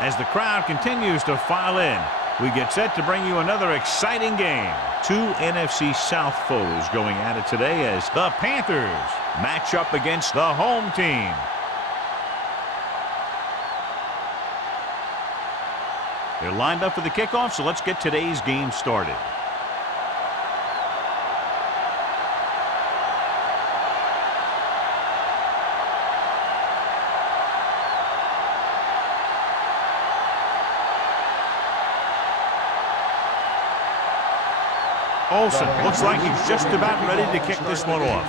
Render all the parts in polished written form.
As the crowd continues to file in, we get set to bring you another exciting game. Two NFC South foes going at it today as the Panthers match up against the home team. They're lined up for the kickoff, so let's get today's game started. Olsen looks like he's just about ready to kick this one off.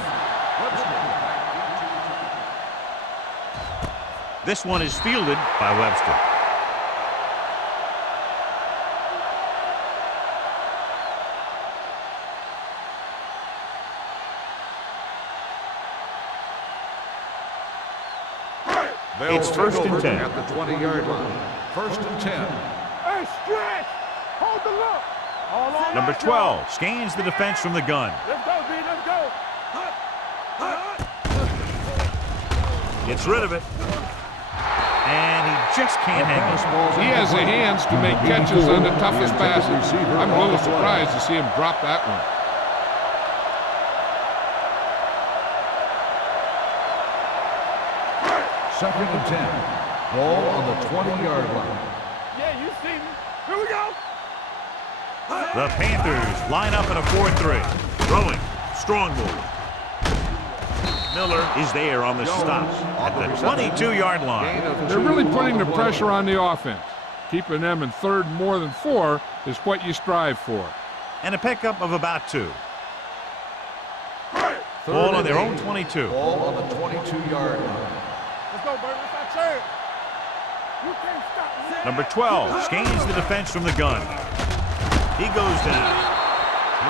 This one is fielded by Webster. It's first and 10. At the 20-yard line. First and 10. Hey, stretch! Hold the look! Number 12 scans the defense from the gun. Let's go, B, let's go. Gets rid of it. And he just can't hang it. He has the hands to make catches on the toughest passes. I'm a little surprised to see him drop that one. Second and 10. Ball on the 20-yard line. Yeah, you see me. Here we go. The Panthers line up in a 4-3. Throwing. Strong move. Miller is there on the stop at the 22-yard line. They're really putting the pressure on the offense. Keeping them in third more than 4 is what you strive for. And a pickup of about 2. Ball on their own 22. Ball on the 22-yard line. Let's go, Bert. Let's not you can't stop me. Number 12 scans the defense from the gun. He goes down.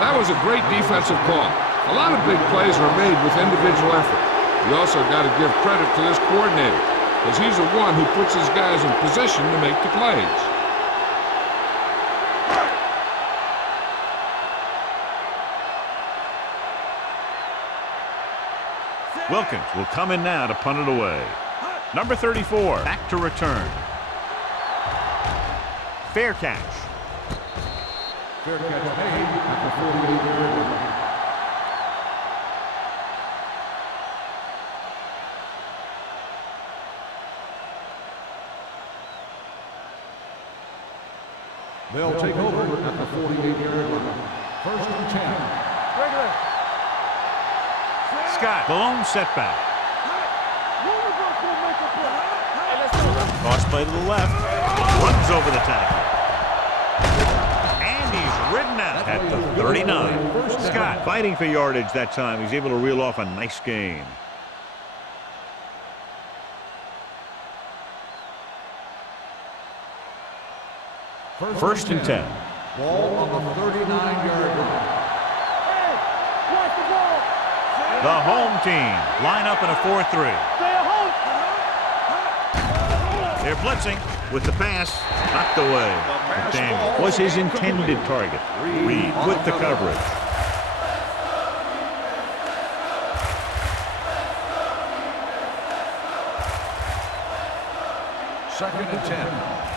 That was a great defensive call. A lot of big plays are made with individual effort. You also got to give credit to this coordinator, because he's the one who puts his guys in position to make the plays. Wilkins will come in now to punt it away. Number 34 back to return. Fair catch. Fair catch made at the 48-yard line. They'll take over at the 48-yard line. First and 10. Regular. Scott, blown setback. Hey, let's go. Toss play to the left. Runs over the tackle. And he's ridden out at the 39. Scott fighting for yardage that time. He's able to reel off a nice gain. First and 10. Ball on the 39-yard line. Hey, watch the ball. The home team line up in a 4-3. Stay at home. They're blitzing with the pass knocked away. McDaniel was his intended target. Reed with the coverage. Second and 10.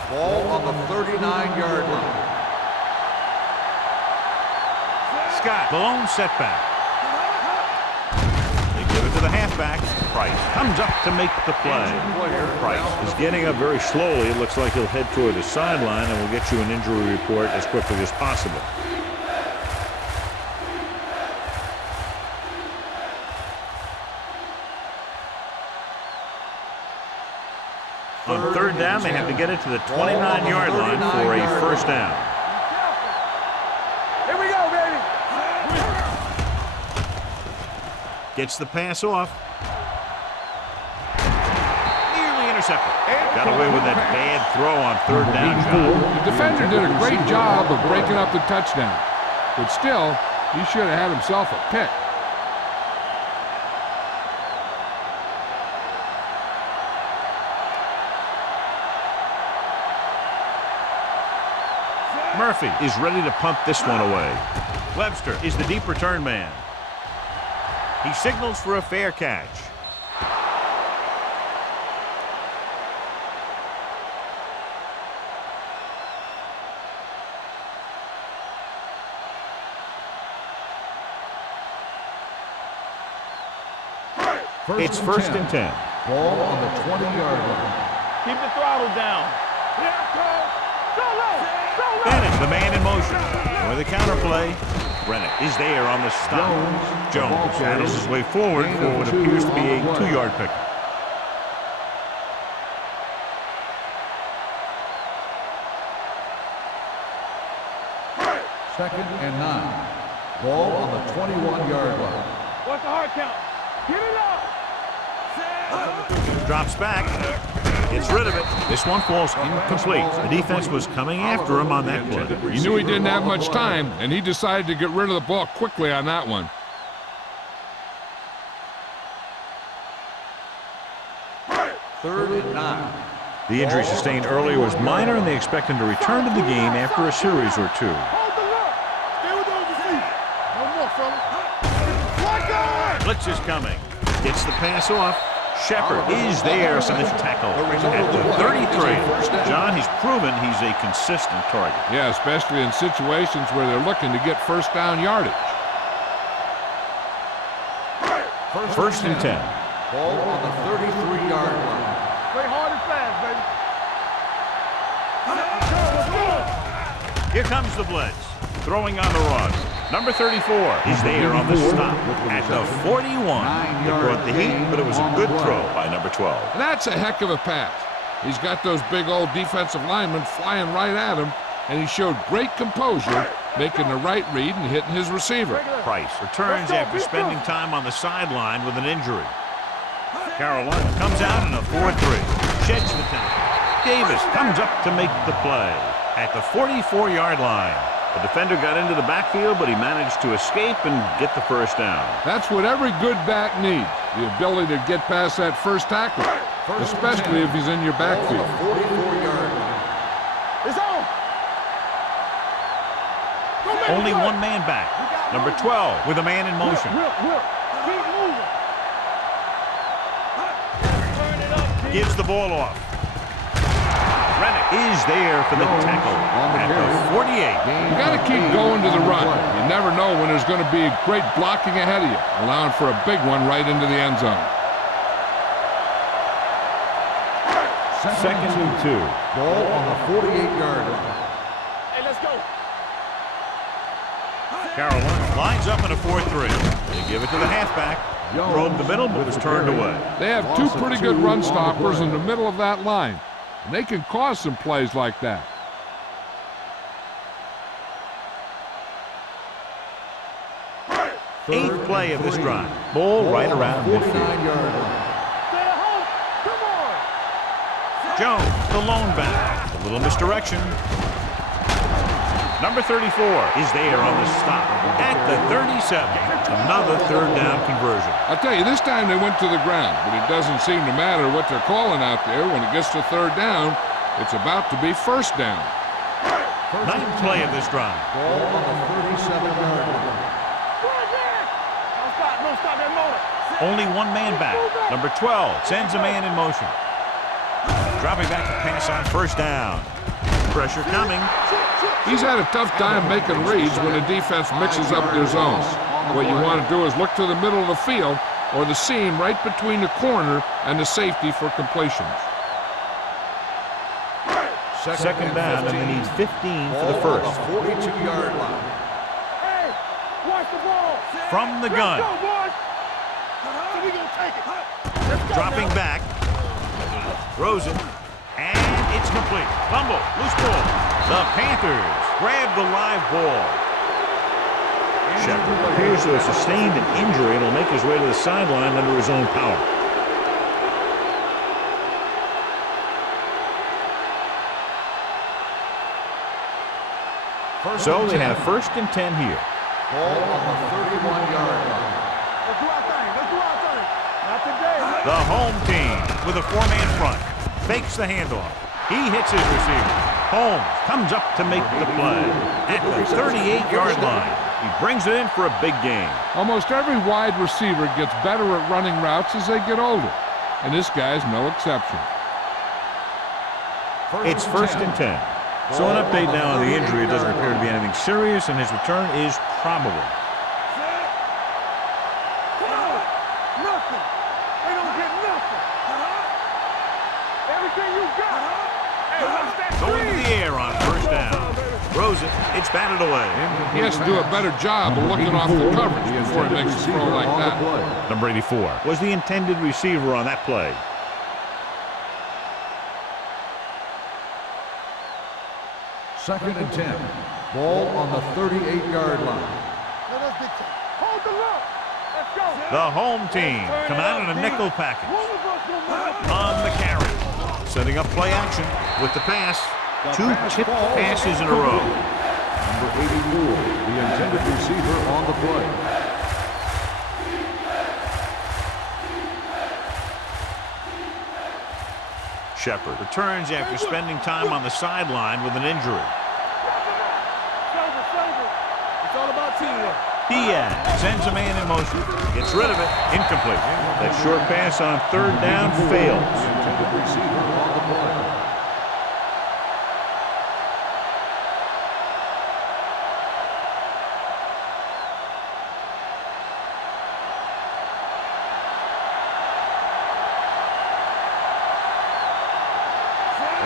Ball on the 39-yard line. Scott, blown setback. They give it to the halfback. Price comes up to make the play. Price is getting up very slowly. It looks like he'll head toward the sideline, and we'll get you an injury report as quickly as possible. On third down, they have to get it to the 29-yard line for a first down. Here we go, baby. Gets the pass off. Nearly intercepted. Got away with that bad throw on third down, John. The defender did a great job of breaking up the touchdown. But still, he should have had himself a pick. Murphy is ready to punt this one away. Webster is the deep return man. He signals for a fair catch. It's first and 10. Ball on the 20-yard line. Keep the throttle down. Bennett, the man in motion. With the counter play. Bennett is there on the stop. Jones handles his way forward for what appears to be a 2-yard pick. Second and 9. Ball on the 21-yard line. What's the hard count? Get it up. Drops back. Gets rid of it. This one falls incomplete. The defense was coming after him on that play. He knew he didn't have much time, and he decided to get rid of the ball quickly on that one. Third and 9. The injury sustained earlier was minor, and they expect him to return to the game after a series or two. Hold the look. Stay with those feet. No more, fella. Blitz is coming. Gets the pass off. Shepard is there for the tackle at the 33. John, he's proven he's a consistent target. Yeah, especially in situations where they're looking to get first down yardage. First and 10. Ball on the 33-yard line. Play hard and fast, baby. Here comes the blitz. Throwing on the run. Number 34 is there on the stop at the 41. They brought the heat, but it was a good throw by number 12. That's a heck of a pass. He's got those big old defensive linemen flying right at him, and he showed great composure, making the right read and hitting his receiver. Price returns after spending time on the sideline with an injury. Carolina comes out in a 4-3. Sheds the tackle. Davis comes up to make the play at the 44-yard line. The defender got into the backfield, but he managed to escape and get the first down. That's what every good back needs, the ability to get past that first tackle, especially if he's in your backfield. 44-yard line. It's on. Only one man back. Number 12 with a man in motion. Keep moving. Turn it up. Gives the ball off. Rennick is there for the tackle at the 48. You got to keep going to the run. You never know when there's going to be great blocking ahead of you, allowing for a big one right into the end zone. Second and 2. Ball on the 48-yard line. Hey, let's go. Carolina lines up in a 4-3. They give it to the halfback. Probed the middle, but was turned away. They have two pretty good run stoppers in the middle of that line, and they can cause some plays like that. Eighth play of this drive. Ball right around midfield. 49-yard line. Stay at home. Come on. Jones, the lone back. A little misdirection. Number 34 is there on the stop at the 37. Another third down conversion. I'll tell you, this time they went to the ground, but it doesn't seem to matter what they're calling out there. When it gets to third down, it's about to be first down. Ninth play of this drive. Ball on the 37-yard line. Don't stop that motor. Only one man back. Number 12 sends a man in motion. Dropping back to pass on first down. Pressure coming. He's had a tough time making reads when the defense mixes up their zones. What you want to do is look to the middle of the field or the seam right between the corner and the safety for completions. Second down, and they need 15 for the first. 42-yard line. Hey, watch the ball. From the gun. Let's go, boys. So we gonna take it. Let's go, Dropping now. back. Throws it. And it's complete. Fumble. Loose ball. The Panthers grab the live ball. Shepard appears to have sustained an injury and will make his way to the sideline under his own power. So they have 1st and 10 here. Ball on the 31-yard line. Let's do our thing. Let's do our thing. Not today. The home team with a 4-man front. Fakes the handoff. He hits his receiver. Holmes comes up to make the play at the 38-yard line. He brings it in for a big gain. Almost every wide receiver gets better at running routes as they get older, and this guy's no exception. It's 1st and 10. So an update now on the injury. It doesn't appear to be anything serious, and his return is probable. Nothing. They don't get nothing. Everything you got. Hey, what's that? Going to the air on 1st down. Throws it. It's batted away. He has to do a better job of looking off the coverage before he makes a throw like that. Number 84 was the intended receiver on that play. Second and 10. Ball on the 38-yard line. Let us dictate. Hold the look. Let's go. The home team come out in a nickel package on the carry. Setting up play action with the pass. 2 tipped passes in a row. Number 84, the intended receiver on the play. Shepard returns after spending time on the sideline with an injury. It's all about teamwork. Diaz sends a man in motion. Gets rid of it. Incomplete. That short pass on 3rd down fails. The intended receiver on the play.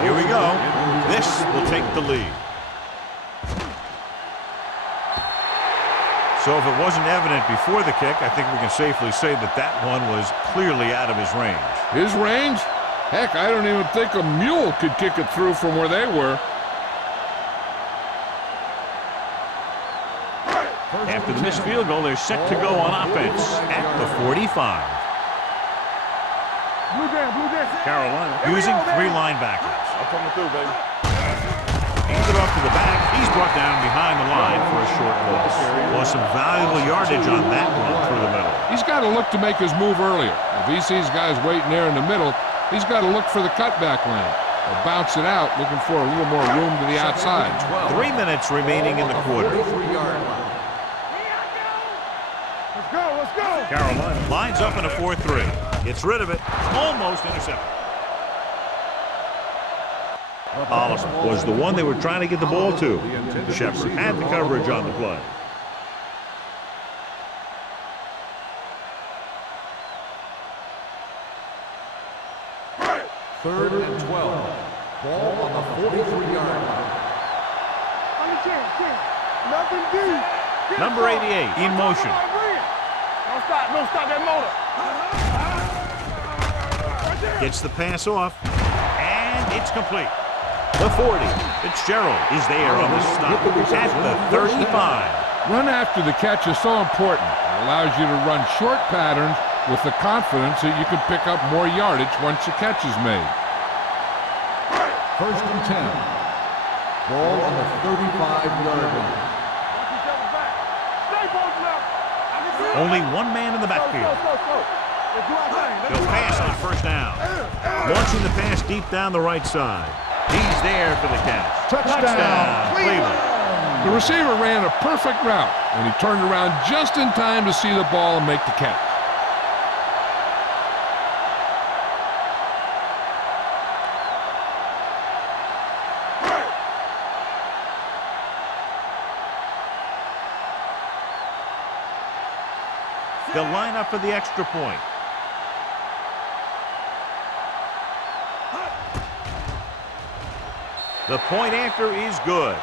Here we go. This will take the lead. So if it wasn't evident before the kick, I think we can safely say that that one was clearly out of his range. His range? Heck, I don't even think a mule could kick it through from where they were. After the missed field goal, they're set to go on offense at the 45. Blue jam. Carolina using 3 linebackers. I'm coming through, baby. Hands it off to the back. He's brought down behind the line for a short loss. Lost some valuable yardage on that run through the middle. He's got to look to make his move earlier. If he sees guys waiting there in the middle, he's got to look for the cutback lane. Or bounce it out, looking for a little more room to the outside. 3 minutes remaining in the quarter. 43-yard line. Let's go. Carolina lines up in a 4-3. Gets rid of it. Almost intercepted. Oliver was the one they were trying to get the ball to. Shepard had the coverage on the play. Third and 12. Ball on the 43-yard line. On the 10. Nothing deep. Number 88 in motion. Don't stop that motor. Gets the pass off. And it's complete. The 40. Fitzgerald is there on the stop at the 35. Run after the catch is so important. It allows you to run short patterns with the confidence that you can pick up more yardage once the catch is made. First and 10. Ball on the 35-yard line. Only 1 man in the backfield. He'll pass on 1st down. Launching the pass deep down the right side. He's there for the catch. Touchdown, Cleveland. The receiver ran a perfect route, and he turned around just in time to see the ball and make the catch. They'll line up for the extra point. The point after is good.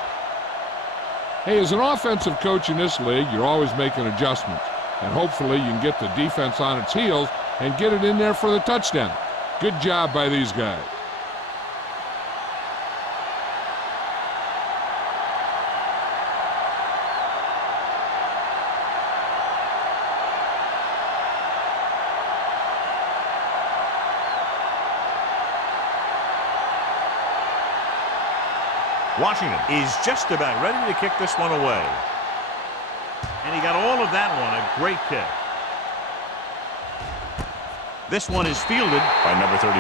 Hey, as an offensive coach in this league, you're always making adjustments. And hopefully you can get the defense on its heels and get it in there for the touchdown. Good job by these guys. Washington is just about ready to kick this one away. And he got all of that one. A great kick. This one is fielded by number 34.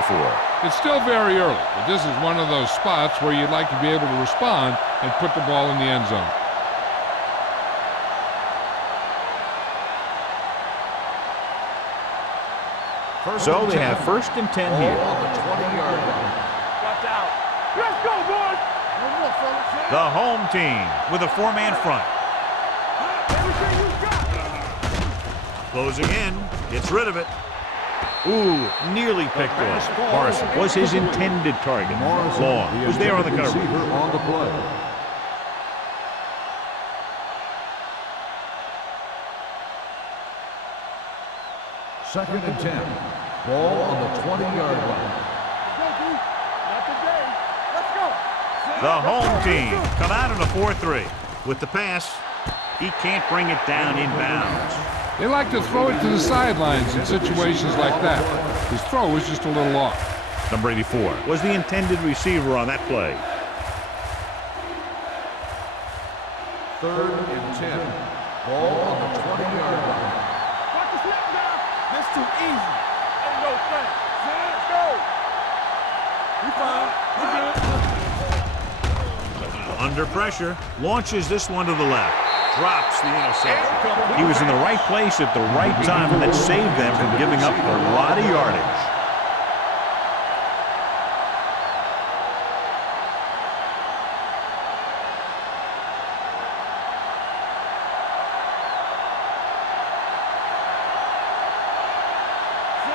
It's still very early, but this is one of those spots where you'd like to be able to respond and put the ball in the end zone. So they have 1st and 10 here. On the 20-yard line. Watch out. Let's go, boys. No more, fellas. The home team with a 4-man front. Everything you got. Closing in. Gets rid of it. Ooh, nearly picked off. Morrison was his intended target. Long was there on the cover. On the play. Second and 10. Ball on the 20-yard line. Not today. Let's go. The home team come out in a 4-3. With the pass, he can't bring it down inbounds. They like to throw it to the sidelines in situations like that. His throw was just a little off. Number 84 was the intended receiver on that play. Third and 10. Ball on the 20-yard line. Watch the snap down. This too easy. Ain't no thing. Let's go. We fine. We good. Under pressure, launches this one to the left. Drops the interception. He was in the right place at the right time, and that saved them from giving up a lot of yardage.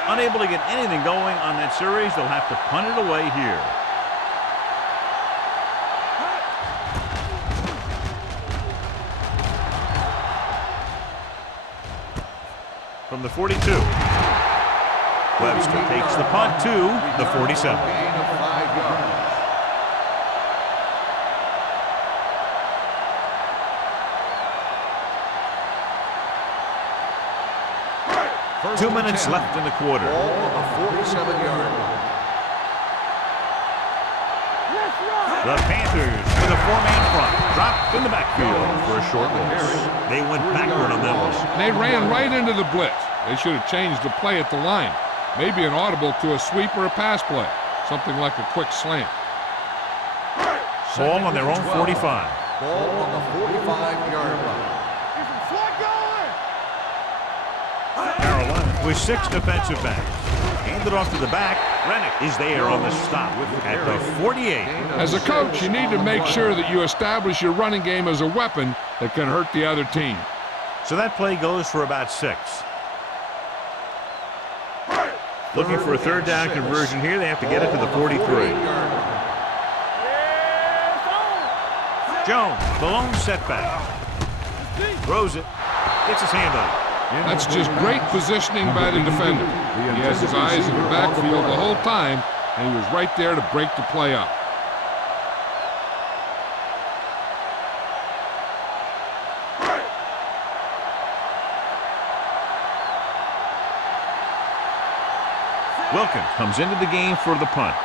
Unable to get anything going on that series, they'll have to punt it away here. From the 42. Webster takes the punt to the 47. Gain of 5 yards. 2 minutes left in the quarter. Ball on the 47-yard line. The Panthers with a 4-man front. Dropped in the backfield for a short loss. They went backward on that one. They ran right into the blitz. They should have changed the play at the line. Maybe an audible to a sweep or a pass play. Something like a quick slant. Ball on their own 45. Ball on the 45-yard line. Carolina with 6 defensive backs. Handed off to the back. Rennick is there on the stop at the 48. As a coach, you need to make sure that you establish your running game as a weapon that can hurt the other team. So that play goes for about 6. Looking for a 3rd down conversion here. They have to get it to the 43. Jones, the lone setback. Throws it. Gets his hand on it. That's just great positioning by the defender. He has his eyes in the backfield the whole time, and he was right there to break the play up. Wilkins comes into the game for the punt.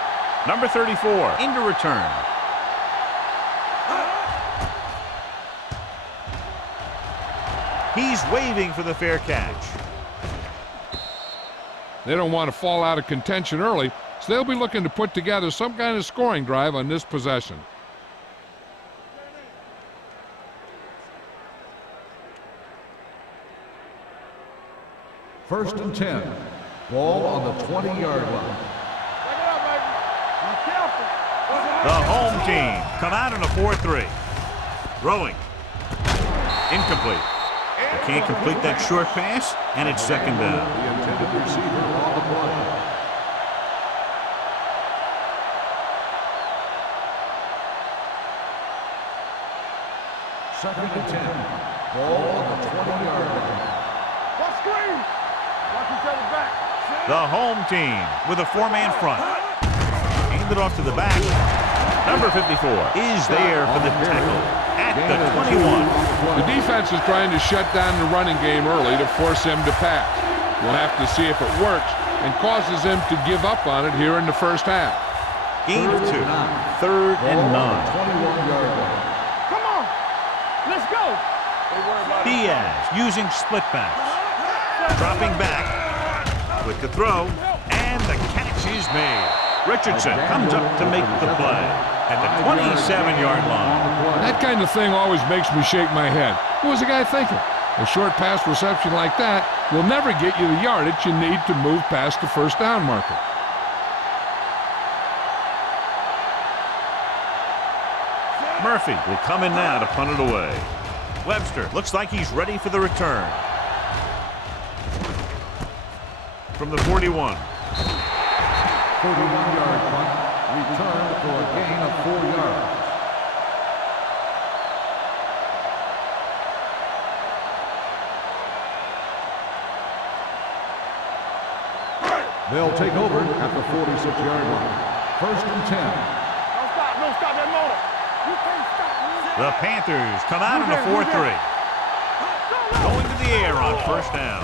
Number 34 into return. He's waving for the fair catch. They don't want to fall out of contention early, so they'll be looking to put together some kind of scoring drive on this possession. First and 10. Ball on the 20-yard line. The home team come out in a 4-3. Throwing. Incomplete. They can't complete that short pass, and it's 2nd down. The intended receiver on the play. Second and 10. Ball on the 20-yard line. What screen? Watch each other back. The home team with a 4-man front. Handed off to the back. Number 54 is there for the tackle at the 21. The defense is trying to shut down the running game early to force him to pass. We'll have to see if it works and causes him to give up on it here in the first half. Gain of 2. 3rd and 9. 21-yard line. Come on. Let's go. Don't worry about it. Diaz using split backs. Dropping back with the throw, and the catch is made. Richardson comes up to make the play at the 27-yard line. That kind of thing always makes me shake my head. What was the guy thinking? A short pass reception like that will never get you the yardage you need to move past the first down marker. Murphy will come in now to punt it away. Webster looks like he's ready for the return. From the 41. 41-yard punt. Return for a gain of 4 yards. They'll take over at the 46-yard line. 1st and 10. Don't stop that motor. You can't stop me. The Panthers come out in a 4-3. Going to the air on 1st down.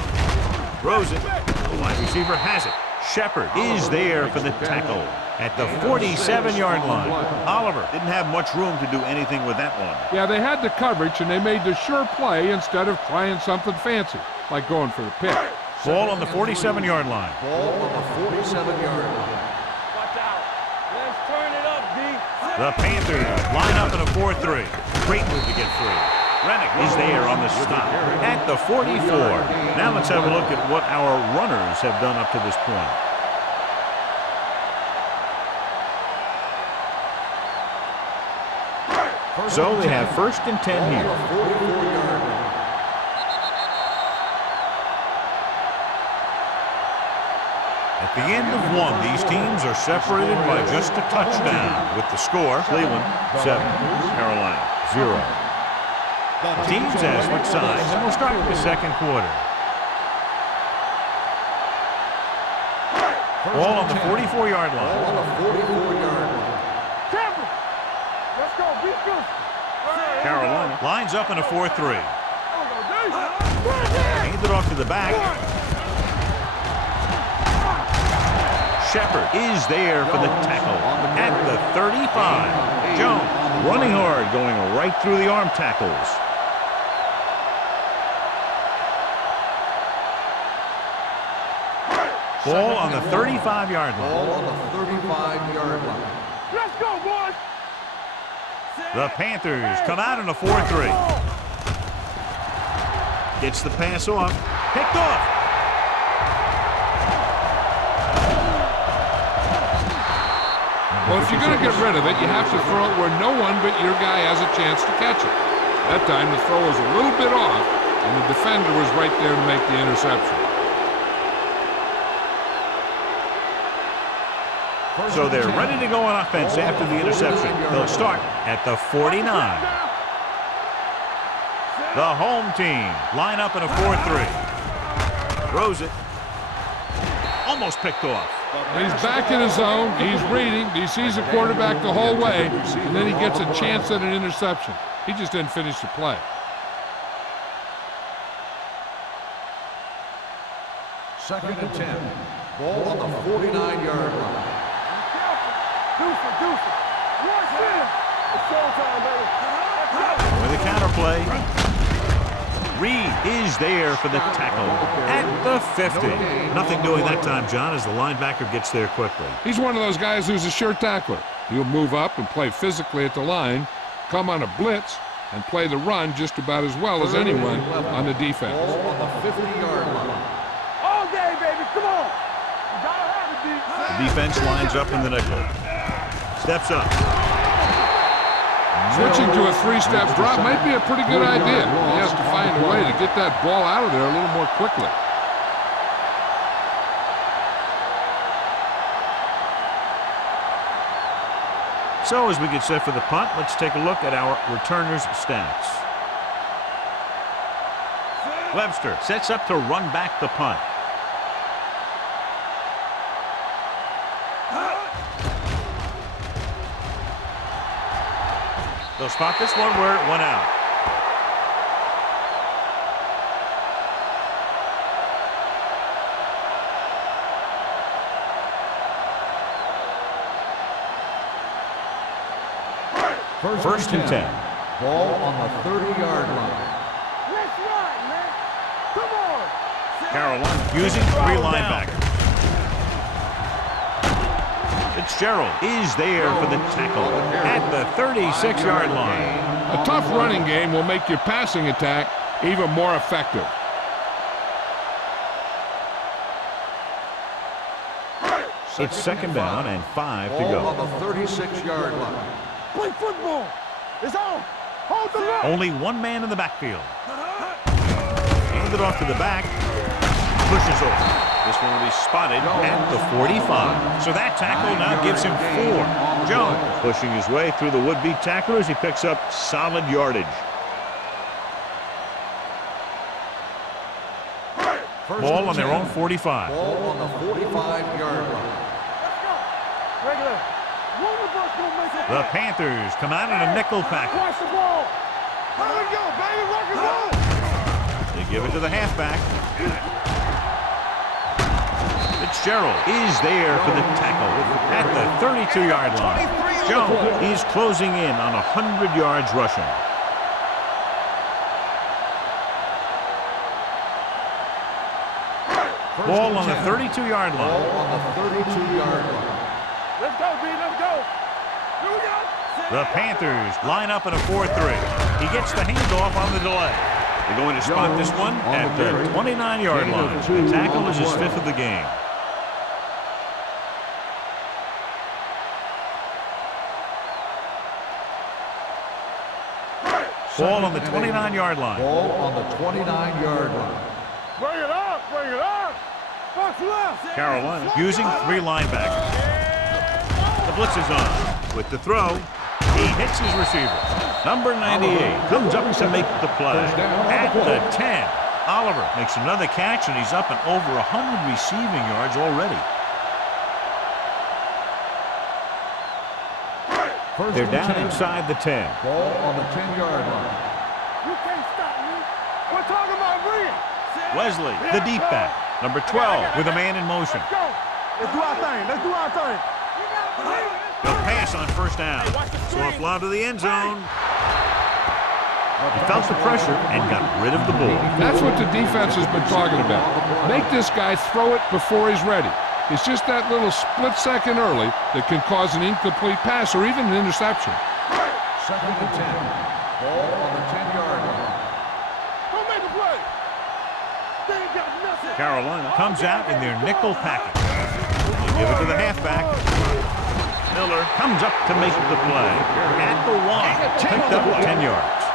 Throws it. The wide receiver has it. Shepard is there for the tackle at the 47-yard line. Oliver didn't have much room to do anything with that one. Yeah, they had the coverage, and they made the sure play instead of trying something fancy, like going for the pick. Ball on the 47-yard line. Ball on the 47-yard line. Watch out. Let's turn it up, D. The Panthers line up in a 4-3. Great move to get free. Rennick is there on the stop at the 44. Now let's have a look at what our runners have done up to this point. So they have 1st and 10 here. 44-yard line. At the end of one, these teams are separated by just a touchdown. With the score, Cleveland 7, Carolina 0. The teams have switched sides, and we'll start with the 2nd quarter. Ball on the 44-yard Ball line. on the 44-yard line. Campbell. Let's go. Be good. Carolina lines up in a 4-3. Hands it off to the back. Shepard is there for the tackle at the 35. Jones running hard, going right through the arm tackles. Ball on the 35-yard line. Ball on the 35-yard line. Let's go, boys. The Panthers come out in a 4-3. Gets the pass off. Picked off. Well, if you're going to get rid of it, you have to throw it where no one but your guy has a chance to catch it. That time, the throw was a little bit off, and the defender was right there to make the interception. So they're ready to go on offense after the interception. They'll start at the 49. The home team line up in a 4-3. Throws it. Almost picked off. He's back in his zone. He's reading. He sees the quarterback the whole way, and then he gets a chance at an interception. He just didn't finish the play. Second and 10. Ball on the 49-yard line. Deuce. Watch him. It's showtime, baby. With a counterplay. Reed is there for the tackle at the 50. Nothing doing that time, John, as the linebacker gets there quickly. He's one of those guys who's a sure tackler. He'll move up and play physically at the line, come on a blitz, and play the run just about as well as anyone on the defense. Ball on the 50-yard line. All day, baby. Come on. You gotta have it, D. The defense lines up in the nickel. Steps up. Switching to a three-step drop might be a pretty good idea. He has to find a way to get that ball out of there a little more quickly. So as we get set for the punt, let's take a look at our returners' stats. Webster sets up to run back the punt. They'll spot this one where it went out. First and 10. Ball on the 30-yard line. Let's ride, man. Come on. Carolina using 3 linebackers. Fitzgerald is there for the tackle at the 36-yard line. A tough running game will make your passing attack even more effective. It's second down and 5 to Ball go. on the 36-yard line. Play football. It's on. Hold the line. Only one man in the backfield. Handed off to the back. Pushes over. This one will be spotted at the 45. So that tackle now gives him 4. Jones pushing his way through the would-be tacklers. He picks up solid yardage. Ball on their own 45. Ball on the 45-yard line. Let's go. Regular. One of us gonna make it. The Panthers come out in a nickel package. Watch the ball. Let it go, baby. Rock and roll. They give it to the halfback. Fitzgerald is there for the tackle at the 32-yard line. Jones is closing in on 100 yards rushing. Ball on the 32-yard line. Ball on the 32-yard line. Let's go, B. Let's go. Here we go. The Panthers line up in a 4-3. He gets the handoff on the delay. They're going to spot this one at the 29-yard line. The tackle is his 5th of the game. Ball on the 29-yard line. Ball on the 29-yard line. Bring it up. Bring it up. Box left. Carolina using 3 linebackers. The blitz is on. With the throw, he hits his receiver. Number 98 comes up to make the play. At the 10, Oliver makes another catch, and he's up and over 100 receiving yards already. They're down inside the 10. Ball on the 10-yard line. You can't stop me. We're talking about bringing. Wesley, the deep back. Number 12 with a man in motion. Let's go. Let's do our thing. Let's do our thing. The pass on first down. Soft lob to the end zone. He felt the pressure and got rid of the ball. That's what the defense has been talking about. Make this guy throw it before he's ready. It's just that little split second early that can cause an incomplete pass or even an interception. Second and 10. Ball on the 10-yard line. Go make a play. They ain't got nothing. Carolina comes out in their nickel package. They give it to the halfback. Miller comes up to make the play. At the 1, picked up 10 yards.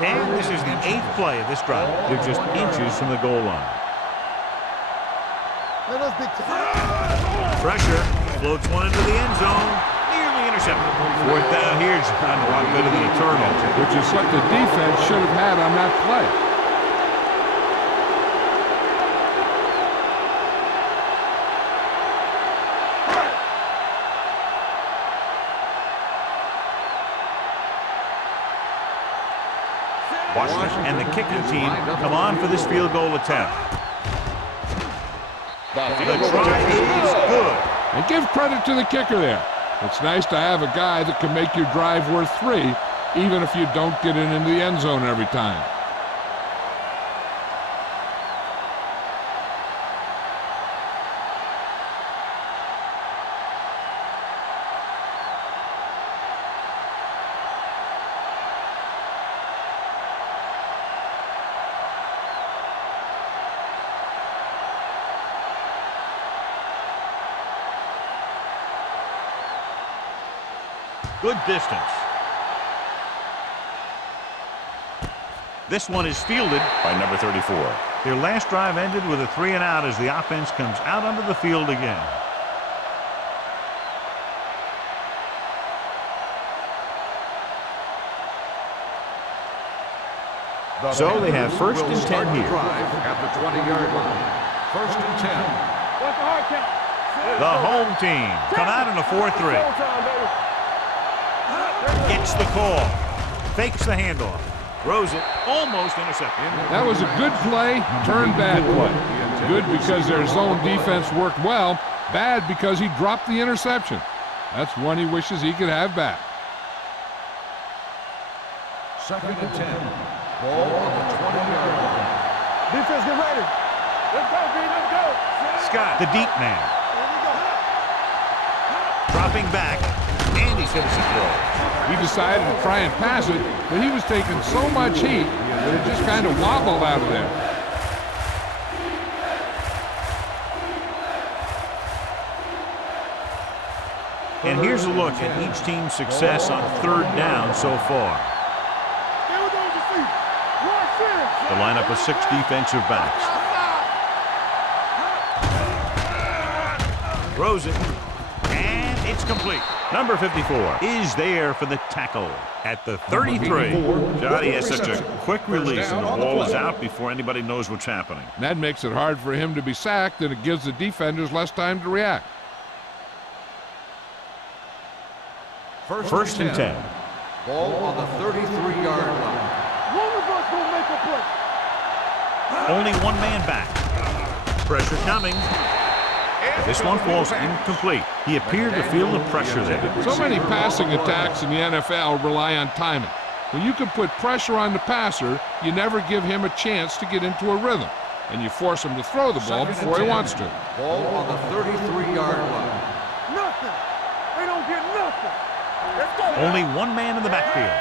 And this is the 8th play of this drive. They're just inches from the goal line. Let us be Pressure, floats one into the end zone, nearly intercepted. 4th down here, John, a lot better than a turnover. Which is what the defense should have had on that play. Washington and the kicking team come on for this field goal attempt. The try is good. And give credit to the kicker there. It's nice to have a guy that can make your drive worth 3, even if you don't get it into the end zone every time. Good distance. This one is fielded by number 34. Their last drive ended with a 3-and-out as the offense comes out onto the field again. So they have first and 10 here. Drive at the 20-yard line. First and 10. What's the hard count? The home team come out in a 4-3. Gets the call. Fakes the handoff. Throws it. Almost intercepted. That was a good play, turned bad play. Good because their zone defense worked well. Bad because he dropped the interception. That's one he wishes he could have back. 2nd and 10. Ball on the 20-yard line. Defense, get ready. Let's go, B. Let's go. Scott, the deep man. Here we go. Dropping back, and he finishes the throw. He decided to try and pass it, but he was taking so much heat that it just kind of wobbled out of there. And here's a look at each team's success on 3rd down so far. Stay with those receivers. Rush in. The lineup of 6 defensive backs. Throws it, and it's complete. Number 54 is there for the tackle at the 33. God, he has such a quick release, and the ball is out before anybody knows what's happening. And that makes it hard for him to be sacked, and it gives the defenders less time to react. 1st and 10. Ball on the 33-yard line. One of us will make a play. Only one man back. Pressure coming. This one falls incomplete. He appeared to feel the pressure there. So many passing attacks in the NFL rely on timing. When you can put pressure on the passer, you never give him a chance to get into a rhythm, and you force him to throw the ball before he wants to. Ball on the 33-yard line. Nothing. They don't get nothing. Let's go. Only one man in the backfield.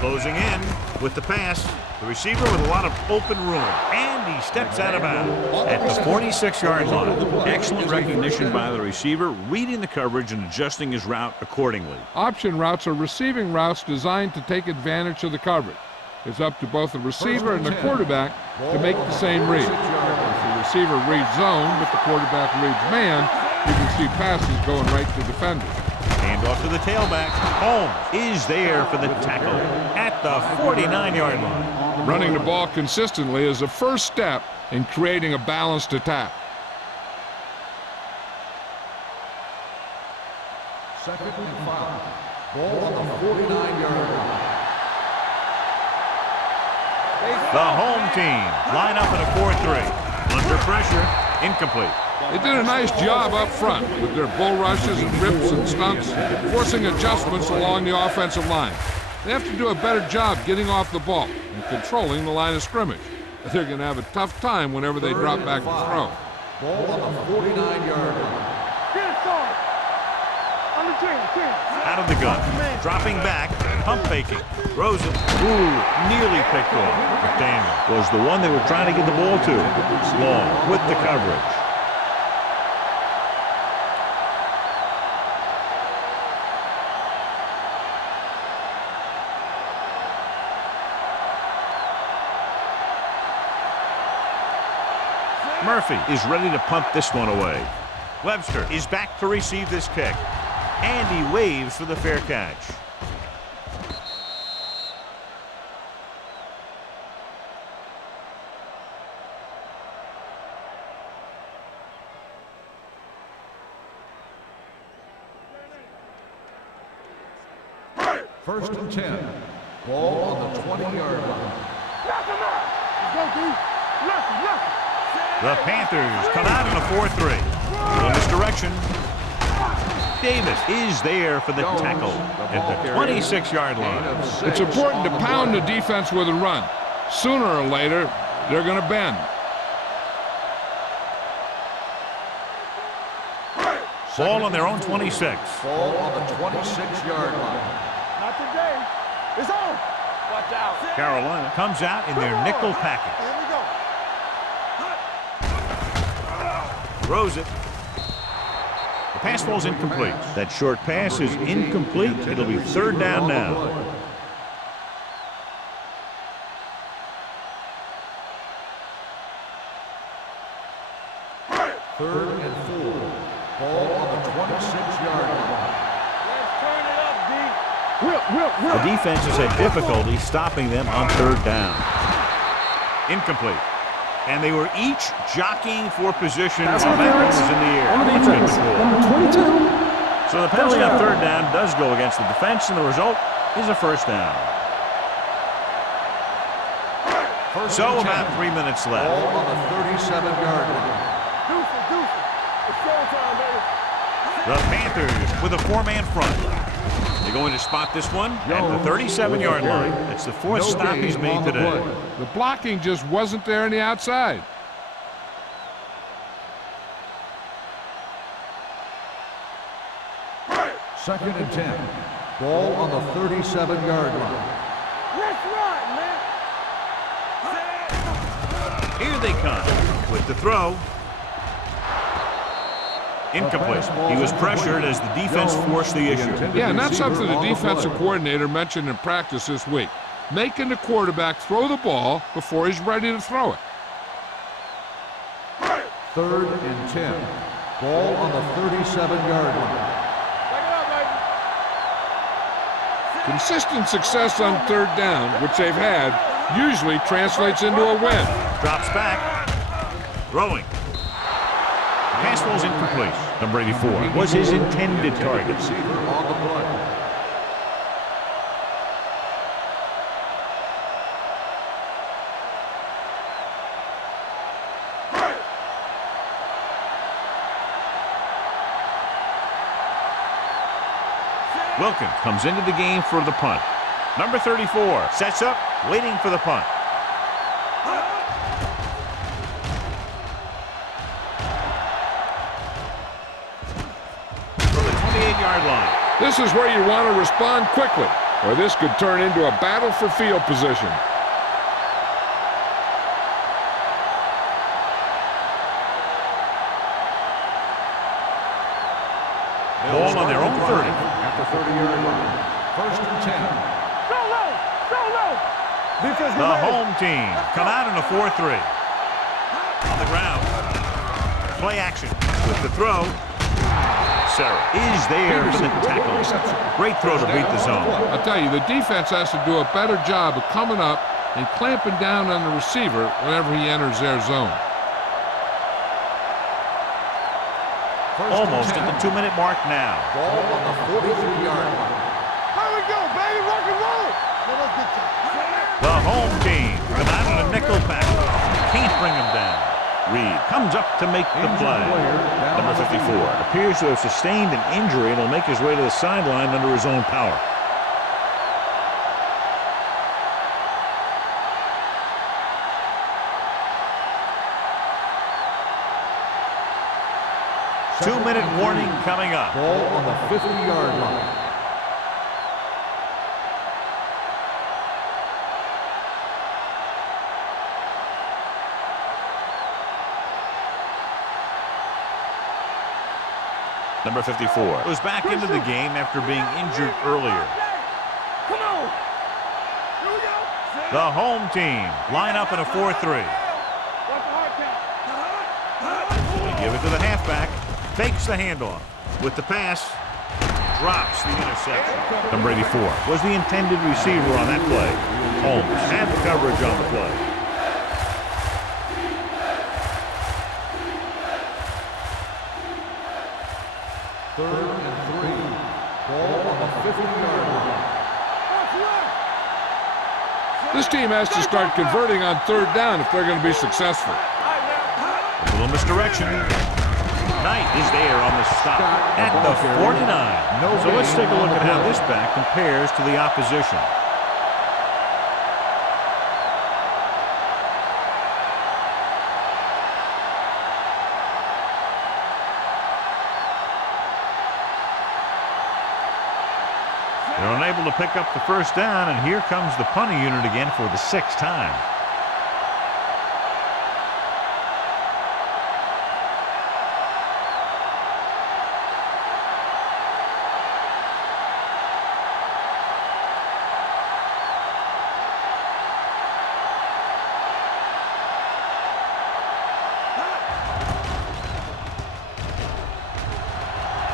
Closing in with the pass. The receiver with a lot of open room. And he steps out of bounds at the 46-yard line. Excellent recognition by the receiver, reading the coverage and adjusting his route accordingly. Option routes are receiving routes designed to take advantage of the coverage. It's up to both the receiver and the quarterback to make the same read. If the receiver reads zone, but the quarterback reads man, you can see passes going right to defenders. Hand off to the tailback. Holmes is there for the tackle at the 49-yard line. Running the ball consistently is the first step in creating a balanced attack. 2nd and 5. Ball on the 49-yard line. The home team line up in a 4-3. Under pressure, incomplete. They did a nice job up front with their bull rushes and rips and stunts, forcing adjustments along the offensive line. They have to do a better job getting off the ball and controlling the line of scrimmage. They're going to have a tough time whenever they drop back to throw. Ball on the 49-yard line. Get it started. On the 10. Out of the gun. Dropping back. Pump faking. Throws it. Ooh, nearly picked off. McDaniel was the one they were trying to get the ball to. Long with the coverage. Murphy is ready to punt this one away. Webster is back to receive this kick. And he waves for the fair catch. First and 10. Ball on the 20-yard line. Knock him out. Let's go, D. Knock him. The Panthers come out in a 4-3. In this direction. Davis is there for the tackle at the 26-yard line. It's important to pound the defense with a run. Sooner or later, they're going to bend. Ball on their own 26. Ball on the 26-yard line. Not today. It's on. Watch out. Carolina comes out in their nickel package. Here we go. Throws it. The pass falls incomplete. That short pass is incomplete. It'll be 3rd down now. Third and 4. Ball on the 26-yard line. Let's turn it up, D. Whip. The defense has had difficulty stopping them on 3rd down. Incomplete. And they were each jockeying for position while that ball was in the air. On the defense, number 22. So the penalty on 3rd down does go against the defense, and the result is a 1st down. So about 3 minutes left. Ball on the 37-yard line. Deuce. It's showtime, baby. The Panthers with a 4-man front. They're going to spot this one at the 37-yard line. That's the fourth stop he's made today. The blocking just wasn't there on the outside. Second and 10. Ball on the 37-yard line. Let's ride, man. Here they come with the throw. Incomplete. He was pressured as the defense forced the issue. Yeah, and that's something the defensive coordinator mentioned in practice this week. Making the quarterback throw the ball before he's ready to throw it. Third and 10. Ball on the 37-yard line. Consistent success on third down, which they've had, usually translates into a win. Drops back. Throwing. Pass falls incomplete. Number 84 was his intended target. Receiver on the play. Wilkins comes into the game for the punt. Number 34 sets up, waiting for the punt. From the 28-yard line. This is where you want to respond quickly, or this could turn into a battle for field position. Ball on their own 30. At the 30-yard line. First and 10. So low. Defense, The home team come out in a 4-3. On the ground. Play action with the throw. Sarah is there for the tackle. Great throw to beat the zone. I'll tell you, the defense has to do a better job of coming up and clamping down on the receiver whenever he enters their zone. Almost at the 2-minute mark now. Ball on the 43-yard line. Here we go, baby. Rock and roll. Let's get you. The home team come out in a nickel pack. Can't bring him down. Reed comes up to make the play. Number 54 appears to have sustained an injury and will make his way to the sideline under his own power. Two-minute warning coming up. Ball on the 50-yard line. Number 54 was back into the game after being injured earlier. Come on. Here we go. The home team line up in a 4-3. Watch the hard count. They give it to the halfback. Fakes the handoff. With the pass, drops the interception. Number 84 was the intended receiver on that play. Holmes had the coverage on the play. Third and 3. Ball on the 50-yard line. This team has to start converting on third down if they're going to be successful. A little misdirection. Knight is there on the stop at the 49. So let's take a look at how this back compares to the opposition. They're unable to pick up the first down, and here comes the punting unit again for the 6th time.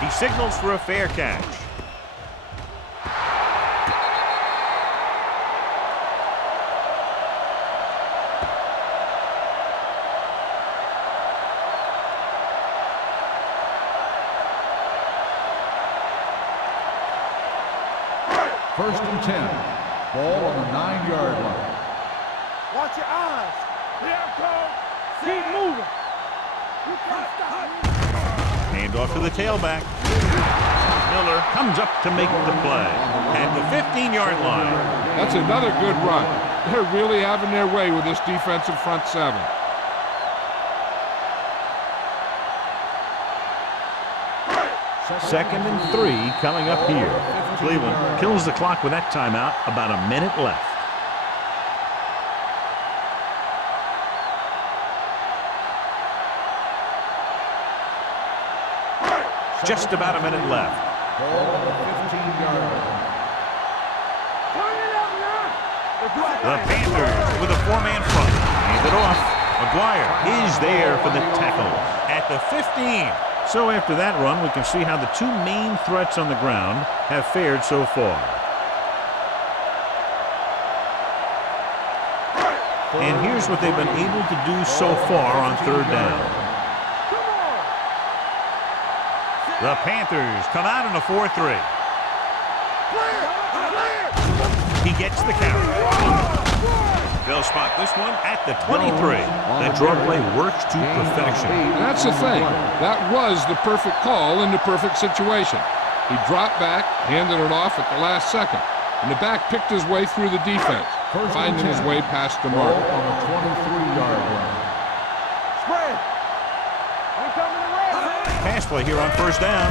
He signals for a fair catch. First and 10. Ball on the 9-yard line. Watch Watch your eyes. Here I come. Keep moving. You can't stop me. Hand off to the tailback. Miller comes up to make the play at the 15-yard line. That's another good run. They're really having their way with this defensive front seven. Second and 3 coming up here. Cleveland kills the clock with that timeout. About a minute left. Just about a minute left. Ball on the 15-yard line. Turn it up now. The Panthers with a 4-man front. Hand it off. McGuire is there for the tackle at the 15. So after that run, we can see how the two main threats on the ground have fared so far. And here's what they've been able to do so far on third down. The Panthers come out in a 4-3. He gets the count. They'll spot this one at the 23. That draw play works to perfection. That's the thing. That was the perfect call in the perfect situation. He dropped back, handed it off at the last second, and the back picked his way through the defense, finding his way past the mark. Ball on the 23-yard line. Spread. We coming around. Pass play here on first down.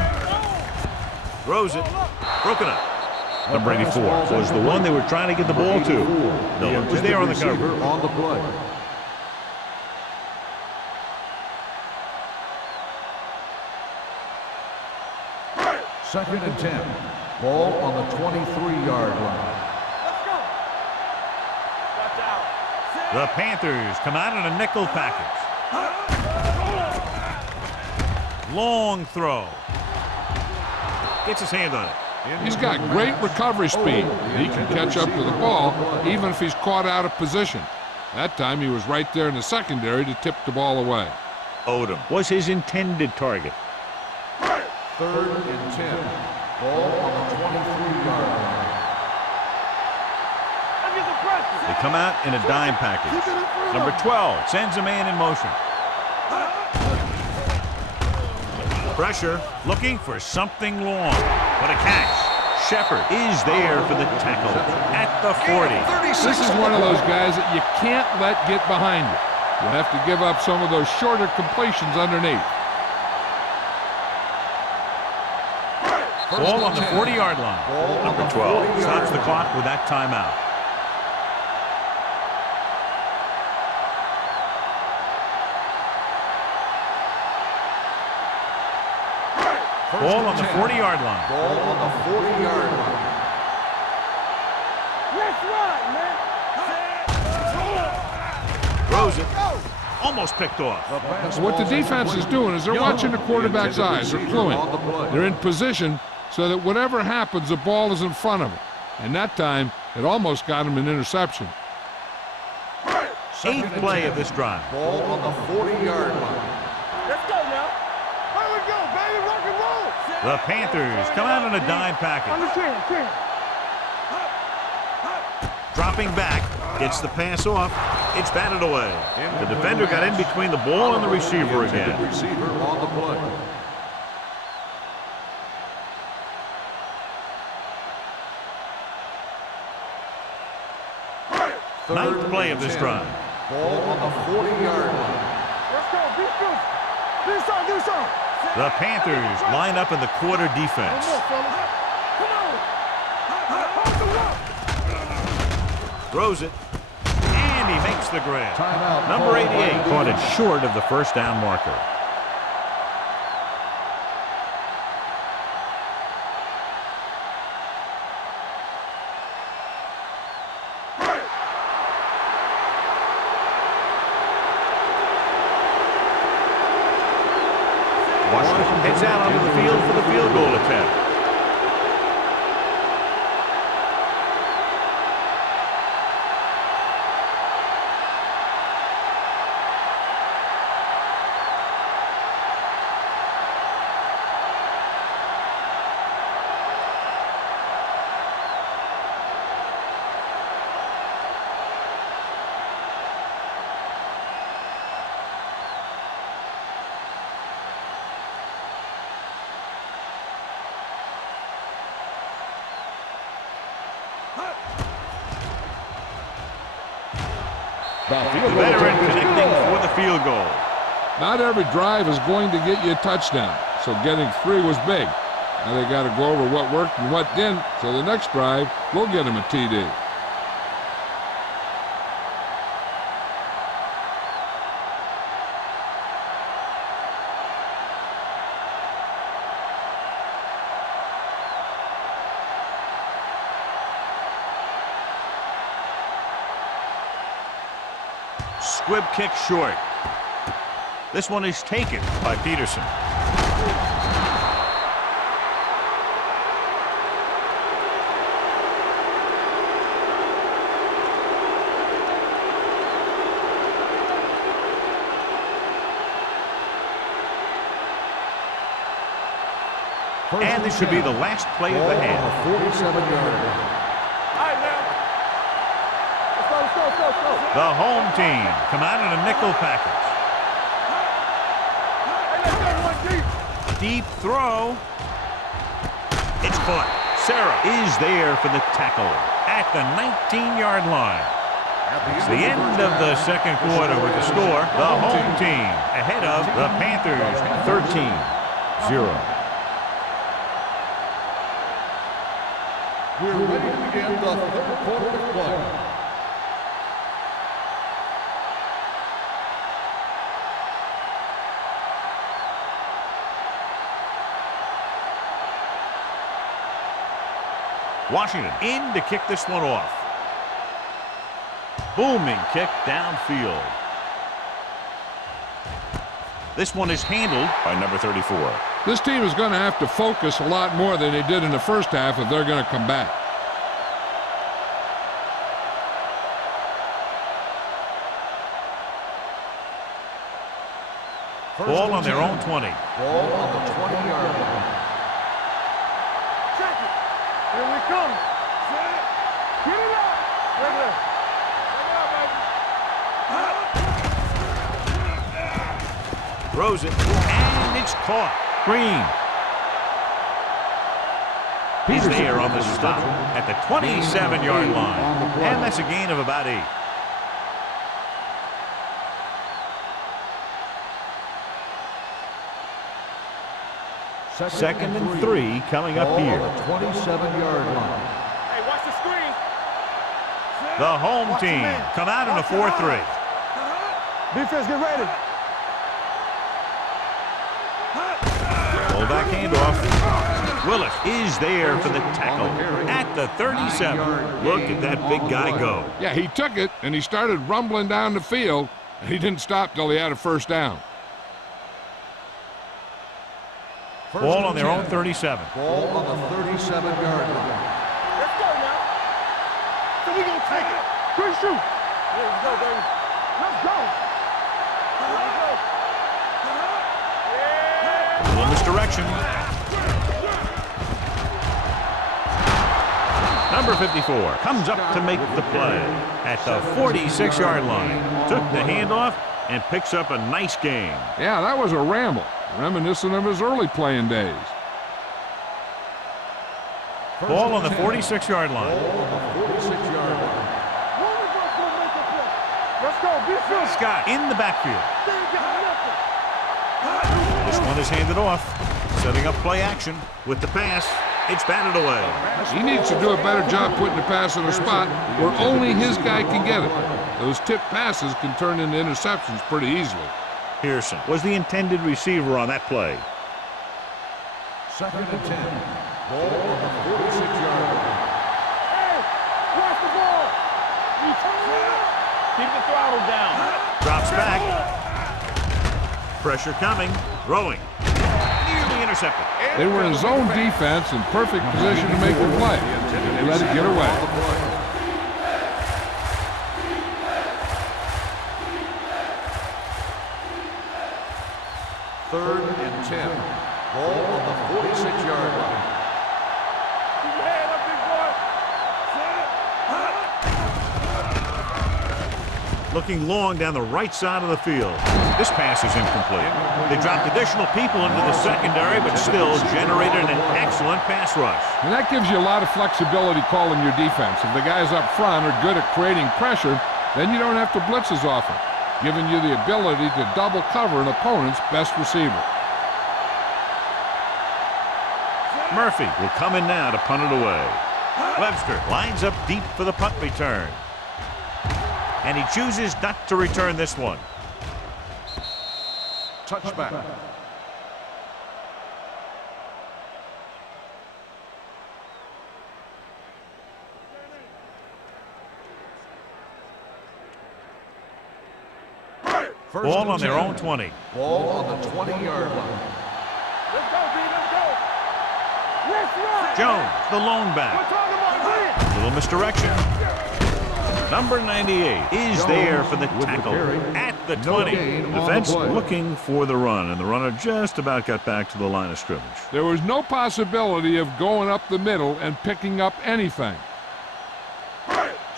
Throws it. Broken up. Number 84 was the one they were trying to get the ball to. Miller was there on the cover. On the play. Second and 10. Ball on the 23-yard line. Let's go. Watch out. The Panthers come out in a nickel package. Long throw. Gets his hand on it. He's got great recovery speed. He can catch up to the ball even if he's caught out of position. That time he was right there in the secondary to tip the ball away. Odom was his intended target. Third and 10. Ball on the 23-yard line. Under the pressure. They come out in a dime package. Number 12 sends a man in motion. Pressure, looking for something long. What a catch. Shepard is there for the tackle at the 40. This is one of those guys that you can't let get behind you. You have to give up some of those shorter completions underneath. Ball on the 40-yard line. Number 12 stops the clock with that timeout. Ball on the 40-yard line. Ball on the 40-yard line. Let's run, man. Throws it. Almost picked off. What the defense is doing is they're watching the quarterback's eyes. They're cluing. They're in position so that whatever happens, the ball is in front of them. And that time, it almost got him an interception. Eighth play of this drive. Ball on the 40-yard line. Let's go now. Here we go, baby. Rock and roll. The Panthers come out in a dime On package. the 10. Dropping back, gets the pass off. It's batted away. The defender got in between the ball and the receiver again. Receiver on the play. Ninth play of this drive. Ball on the 40-yard line. Let's go. Be good. Do something. The Panthers line up in the quarter defense. Come on. Hold the rock. Throws it. And he makes the grab. Timeout. Number 88 caught it short of the first down marker. Washington heads out onto the field for the field goal attempt. The veteran connecting for the field goal. Not every drive is going to get you a touchdown, so getting 3 was big. Now they got to go over what worked and what didn't, so the next drive will get him a TD. Squib kick short. This one is taken by Peterson. And this should be the last play of the half. 47-yard line. All right, now. Let's go. The home team come out in a nickel package. Hey, let's go one deep. Deep throw. It's caught. Sarah is there for the tackle at the 19-yard line. It's the end of the second quarter with the score. The home team ahead of the Panthers 13-0. We're ready to begin the third quarter of play. Washington in to kick this one off. Booming kick downfield. This one is handled by number 34. This team is going to have to focus a lot more than they did in the first half if they're going to come back. Ball on their own 20. Ball on the 20-yard line. Check it. Here we come. Set it. Get it out. Right there. Throws it, and it's caught. Green. He's there on the stop at the 27-yard line. And that's a gain of about 8. Second and 3 coming up here. Ball on the 27-yard line. Hey, watch the screen. The home team come out in a 4-3. Defense, get ready. Fullback handoff. Willis is there for the tackle at the 37. Look at that big guy go. Yeah, he took it, and he started rumbling down the field, and he didn't stop till he had a first down. Ball on their own 37. Ball on the 37-yard line. Let's go now. So we gonna take it. Quick shoot. Let's go, baby. Let's go. A little misdirection. Number 54 comes up to make the play at the 46-yard line. Took the handoff and picks up a nice gain. Yeah, that was a ramble, reminiscent of his early playing days. Ball on the 46-yard line. Ball on the 46-yard line. Let's go. Be sure. Scott in the backfield. This one is handed off. Setting up play action with the pass. It's batted away. He needs to do a better job putting the pass in a spot where only his guy can get it. Those tip passes can turn into interceptions pretty easily. Pearson was the intended receiver on that play. Second and 10. Ball on the 46-yard line. Hey, watch the ball. You turn it up. Keep the throttle down. Drops back. Pressure coming. Throwing. Nearly intercepted. They were in zone defense in perfect position to make the play. They let it get away. Third and 10. Ball on the 46-yard line. Keep your head up, big boy. Looking long down the right side of the field. This pass is incomplete. They dropped additional people into the secondary, but still generated an excellent pass rush. And that gives you a lot of flexibility calling your defense. If the guys up front are good at creating pressure, Then you don't have to blitz as often, giving you the ability to double cover an opponent's best receiver. Murphy will come in now to punt it away. Webster lines up deep for the punt return. And he chooses not to return this one. Touchback. First Ball and on their 10. own 20. Ball on the 20-yard line. Let's go, B. Let's go. Let's run. Jones, the lone We're back. talking about green. Little misdirection. Number 98 is there for the tackle at the 20. Defense looking for the run, and the runner just about got back to the line of scrimmage. There was no possibility of going up the middle and picking up anything.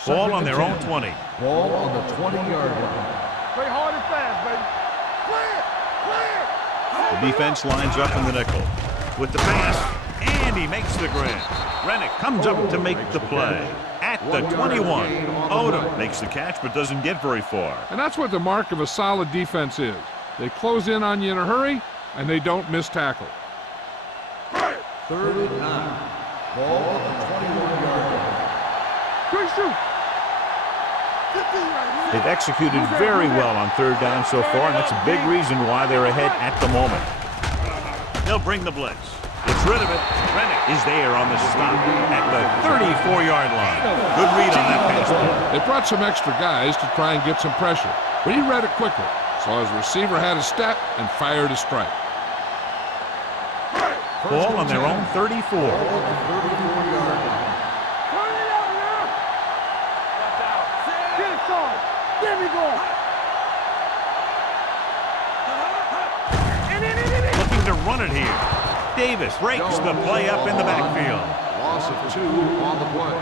Ball on their own 20. Ball on the 20-yard line. Play hard and fast, baby. Clear. The defense lines up in the nickel. With the pass, and he makes the grab. Rennick comes up to make the play. At the 21, Odom makes the catch but doesn't get very far. And that's what the mark of a solid defense is. They close in on you in a hurry, and they don't miss tackle. 3rd and 9. Ball on the 21-yard line. Quick shoot. They've executed very well on 3rd down so far, and that's a big reason why they're ahead at the moment. They'll bring the blitz. Gets rid of it. Rennick is there on the stop at the 34-yard line. Good read on that pass play. They brought some extra guys to try and get some pressure, but he read it quickly, so his receiver had a step and fired a strike. Ball on their own 34. Ball on the 34-yard line. Turn it up now. Watch out. Get it started. Get me going. Looking to run it here. Davis breaks the play up in the backfield. Loss of 2 on the play.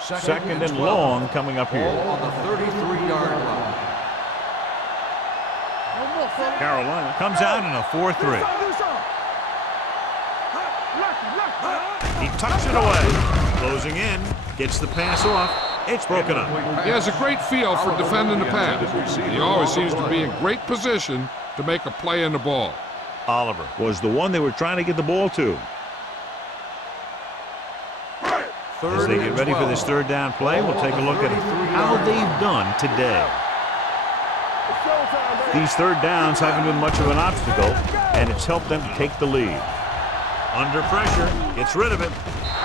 Second and long coming up Ball here. on the 33-yard line. Carolina comes out in a 4-3. He tucks it away. Closing in. Gets the pass off. It's broken up. He has a great feel for defending the pass. He always seems to be in great position to make a play in the ball. Oliver was the one they were trying to get the ball to. As they get ready for this 3rd down play, we'll take a look at how they've done today. These 3rd downs haven't been much of an obstacle, and it's helped them to take the lead. Under pressure, gets rid of it.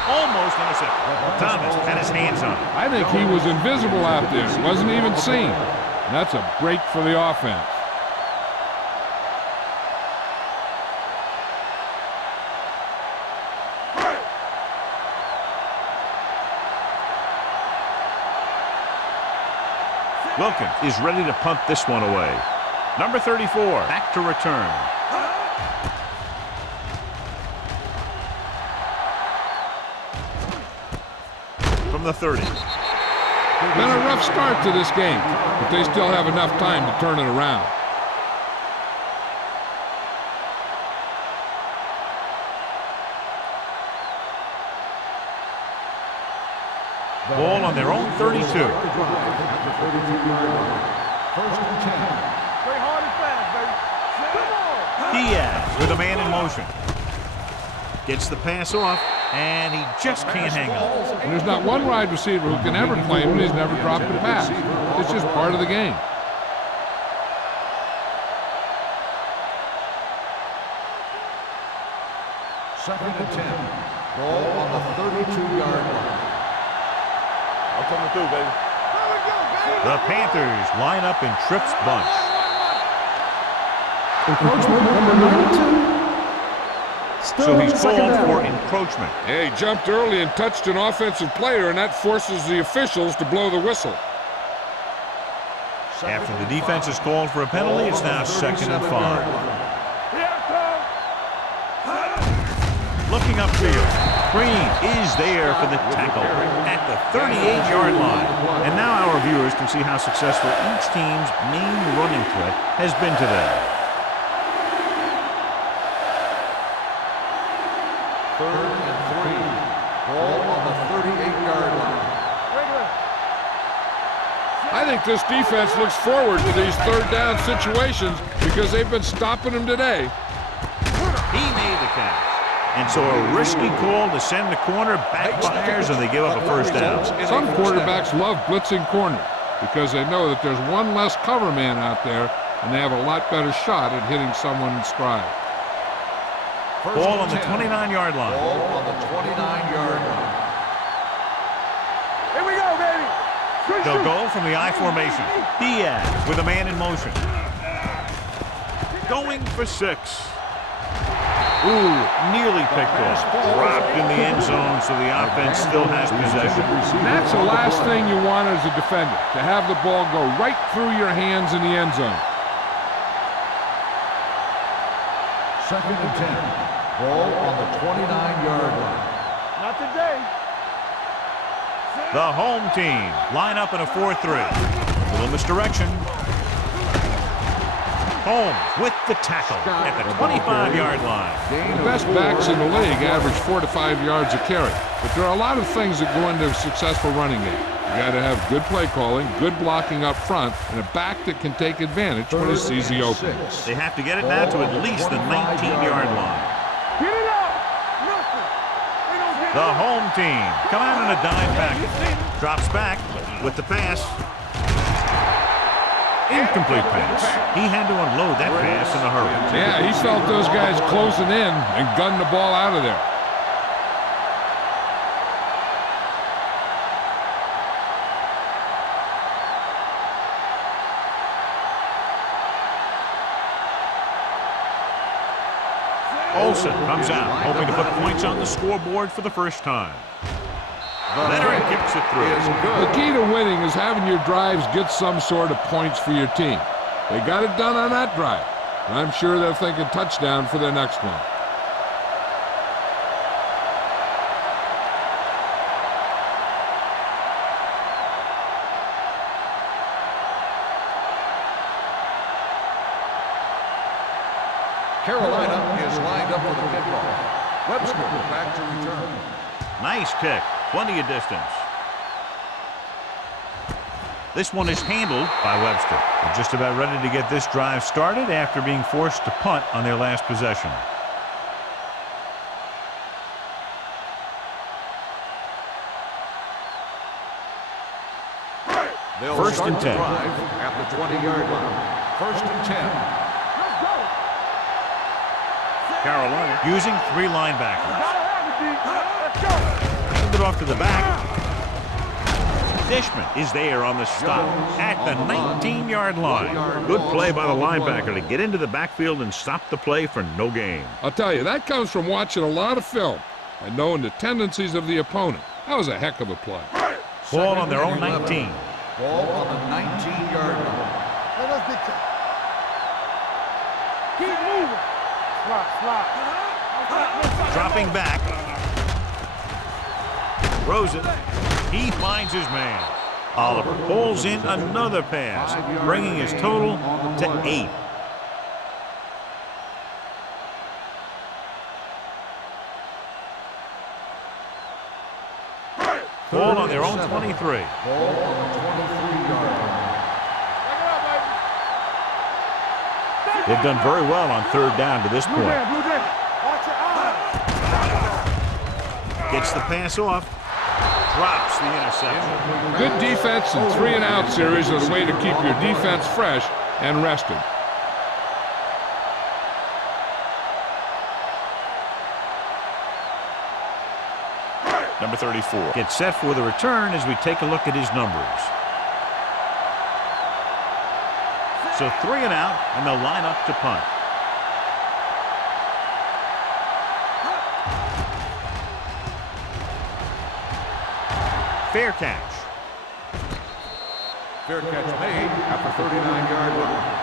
Almost intercepted. Thomas had his hands on it. I think he was invisible out there. Wasn't even seen. And that's a break for the offense. Wilkins is ready to punt this one away. Number 34, back to return. From the 30. Been a rough start to this game, but they still have enough time to turn it around. Ball on their own 32. 1st and 10. Play hard and fast, baby. Come on. Diaz with a man in motion. Gets the pass off, and he just can't hang on. And there's not one wide receiver who can ever claim that he's never dropped a pass. It's just part of the game. Second and 10. Ball on the 32-yard line. I'm coming through, baby. The Panthers line up in trips bunch. Encroachment number 92. Still So he's second called down. for encroachment. Yeah, he jumped early and touched an offensive player, and that forces the officials to blow the whistle. After the defense is called for a penalty, it's now 2nd and 5. Looking upfield, Green is there for the tackle at the 38-yard line. And now our viewers can see how successful each team's main running threat has been today. 3rd and 3. Ball on the 38-yard line. I think this defense looks forward to these third down situations because they've been stopping them today. He made the catch. And so a risky call to send the corner backfires and they give up a first down. Some quarterbacks love blitzing corners because they know that there's one less cover man out there and they have a lot better shot at hitting someone in stride. Ball on the 29-yard line. Ball on the 29-yard line. Here we go, baby. They'll go from the I formation. Diaz with a man in motion. Going for 6. Ooh, nearly picked off. Dropped in the end zone, so the offense still has possession. And that's the last thing you want as a defender, to have the ball go right through your hands in the end zone. 2nd and 10. Ball on the 29-yard line. Not today. The home team line up in a 4-3. Little misdirection. Holmes with the tackle at the 25-yard line. The best backs in the league average 4 to 5 yards a carry, but there are a lot of things that go into a successful running game. You got to have good play calling, good blocking up front, and a back that can take advantage when he sees the opening. They have to get it now to at least the 19-yard line. Get it up. Nothing. They don't get The home team come out in a dime package. Drops back with the pass. Incomplete pass. He had to unload that pass in a hurry. Yeah, he felt those guys closing in and gunned the ball out of there. Olsen comes out, hoping to put points on the scoreboard for the first time. Leonard kicks it through. The key to winning is having your drives get some sort of points for your team. They got it done on that drive, and I'm sure they're thinking touchdown for their next one. Carolina is lined up for the kickoff. Webster back to return. Nice kick. Plenty of distance. This one is handled by Webster. They're just about ready to get this drive started after being forced to punt on their last possession. They'll 1st and 10. Drive at the 20-yard line. 1st and 10. Carolina using 3 linebackers. Let's go. Send it off to the back. Dishman is there on the stop at the 19-yard line. Good play by the linebacker to get into the backfield and stop the play for no gain. I'll tell you, that comes from watching a lot of film and knowing the tendencies of the opponent. That was a heck of a play. Ball on their own 19. Ball on the 19-yard line. Let us get you. Keep moving. Slide. Dropping back. Rosen. He finds his man. Oliver pulls in another pass, bringing his total to 8. Ball on their own 23. Ball on the 23-yard line. They've done very well on 3rd down to this point. Watch your eyes. Gets the pass off. Drops the interception. Good defense and 3-and-out series are the way to keep your defense fresh and rested. Number 34 gets set for the return as we take a look at his numbers. So 3 and out, and they'll line up to punt. Fair catch. Fair catch made at the 39-yard line.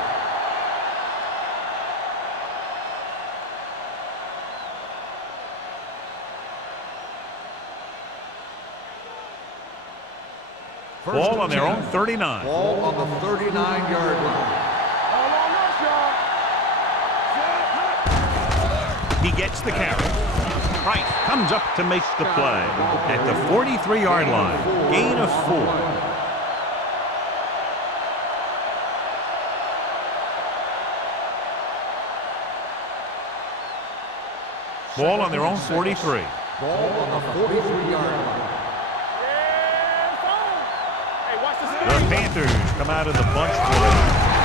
Ball on their own 39. Ball on the 39-yard line. All on us, y'all. He gets the carry. Price comes up to make the play at the 43-yard line. Gain of 4. Ball on their own 43. Ball on the 43-yard line. The Panthers come out of the bunch for it.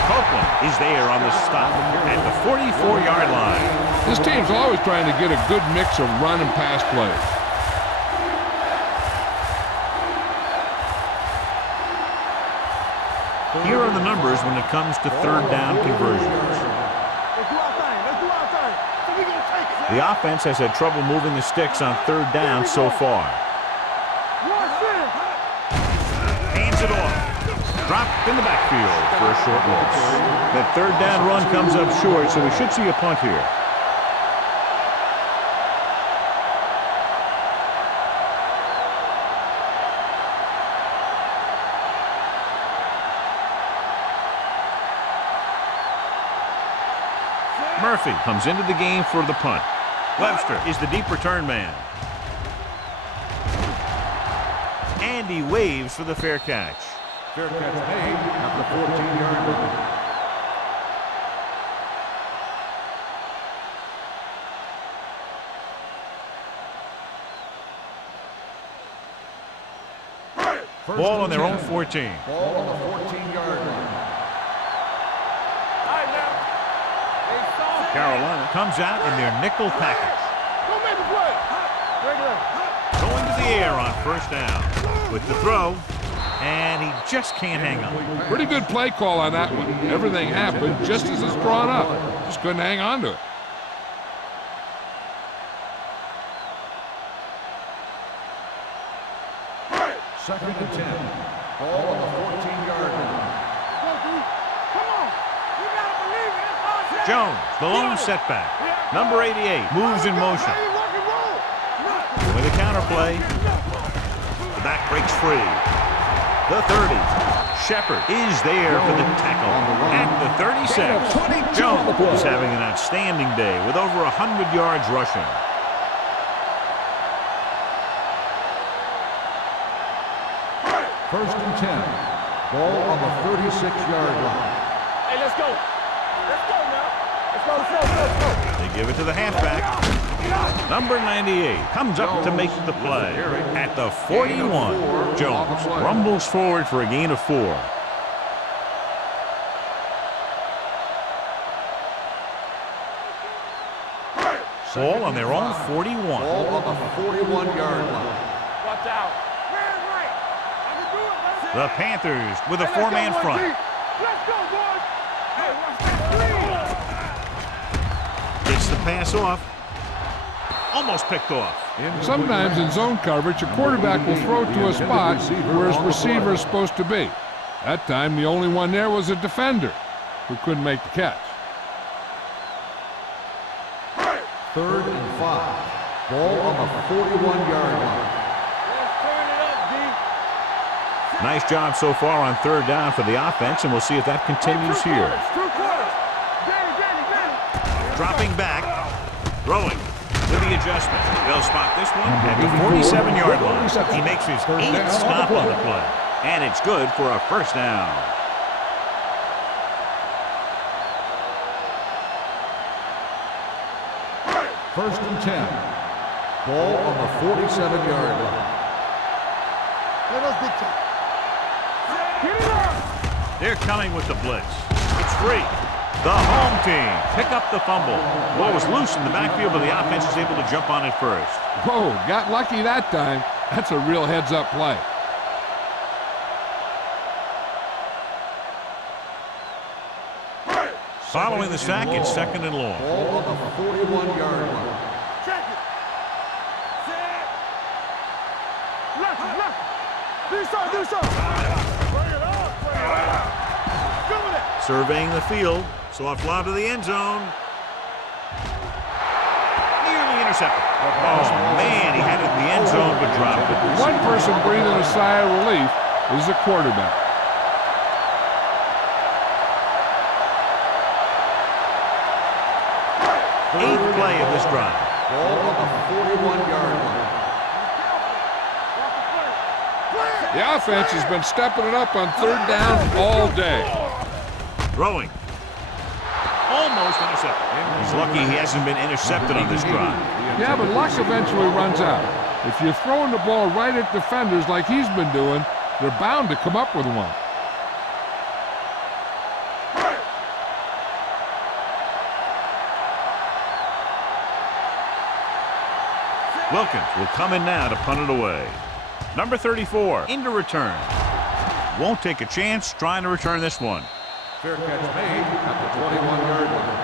Copeland is there on the stop at the 44-yard line. This team's always trying to get a good mix of run and pass plays. Here are the numbers when it comes to third down conversions. The offense has had trouble moving the sticks on third down so far. Hands it off. Dropped in the backfield for a short loss. That third down run comes up short, so we should see a punt here. Murphy comes into the game for the punt. Webster is the deep return man. And he waves for the fair catch. Fair catch made at the 14-yard line. Ball on their own 14. Ball on the 14-yard line. Carolina comes out in their nickel package. Going to the air on first down. With the throw, and he just can't hang on. Pretty good play call on that one. Everything happened just as it's drawn up. Just couldn't hang on to it. Second and 10. Ball on the 14-yard line. Jones, the lone setback. Number 88 moves in motion. With a counterplay, the back breaks free. The 30. Shepard is there for the tackle at the 36. Jones is having an outstanding day with over 100 yards rushing. First and 10. Ball on the 36-yard line. Hey, let's go. Let's go now. Let's go. They give it to the halfback. Number 98 comes up to make the play at the 41. Jones rumbles forward for a gain of 4. Ball on their own 41. Ball on the 41-yard line. Watch out. The Panthers with a 4-man front. Let's go, boys. Gets the pass off. Almost picked off. Sometimes in zone coverage, a quarterback will throw to a spot where his receiver is supposed to be. That time, the only one there was a defender who couldn't make the catch. Third and 5. Ball on the 41-yard line. Let's turn it up, D. Nice job so far on third down for the offense, and we'll see if that continues here. Two quarters. Dropping back, throwing with the adjustment. They'll spot this one at the 47-yard line. He makes his 8th stop on the play, and it's good for a first down. First and 10. Ball on the 47-yard line. They're coming with the blitz. It's free. The home team pick up the fumble. Ball was loose in the backfield, but the offense is able to jump on it first. Whoa, got lucky that time. That's a real heads-up play. Following the sack, it's second and long. Ball on the 41-yard line. Check it. Set. Left. Do something. Bring it up. Go with it. Surveying the field. Soft lob to the end zone. Nearly intercepted. Oh, man, he had it in the end zone but dropped it. One person breathing a sigh of relief is the quarterback. Eighth play of this drive. Ball on the 41-yard line. The offense has been stepping it up on third down all day. Throwing. Almost intercepted. He's lucky he hasn't been intercepted on this drive. Yeah, but luck eventually runs out. If you're throwing the ball right at defenders like he's been doing, they're bound to come up with one. Wilkins will come in now to punt it away. Number 34 into return. Won't take a chance trying to return this one. Fair catch made at the 21-yard line.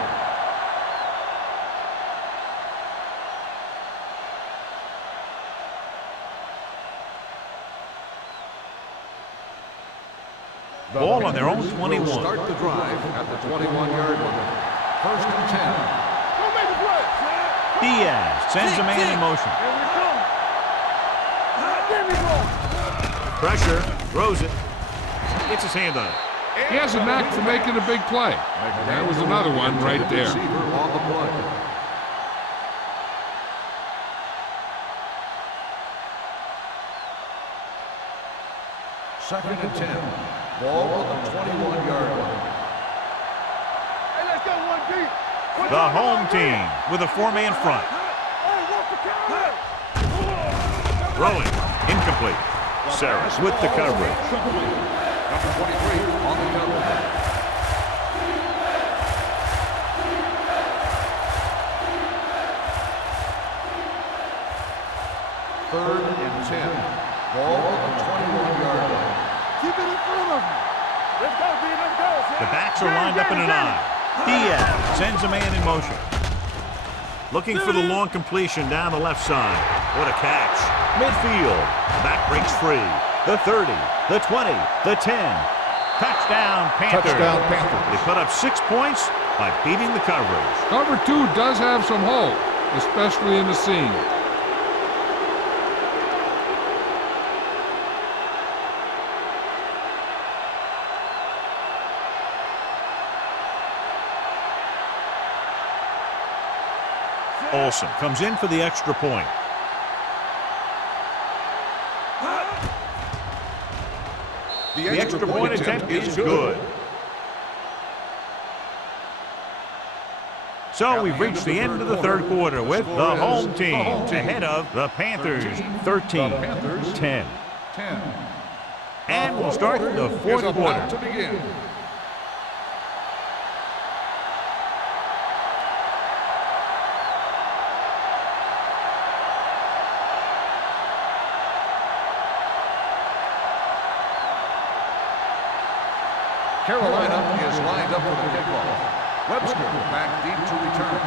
Ball on their own 21. Will start the drive at the 21-yard line. First and 10. Don't make the play. Diaz sends a man in motion. Here we go. There we go. Pressure, throws it. Gets his hand on it. He has a knack for making a big play. That was another one right there. Receiver on the play. Second and 10. Ball on the 21-yard line. Hey, let's go one deep. The home team with a four-man front. Hey, walk the counter. Throwing, incomplete. Sarris with the coverage. Number 23 on the cover. Third and 10. Ball on the 21-yard line. Keep it in front of me. Let's go, B. Let's go. The backs are lined up in an eye. Diaz sends a man in motion. Looking for the long completion down the left side. What a catch. Midfield. The back breaks free. The 30, the 20, the 10. Touchdown, Panthers. Touchdown, Panthers. They put up 6 points by beating the coverage. Cover 2 does have some hold, especially in the seam. Olsen comes in for the extra point. The extra point attempt is good. So we've reached the end of the third quarter with the home team ahead of the Panthers 13-10. And we'll start the fourth quarter. To begin. Carolina is lined up for the kickoff. Webster back deep to return.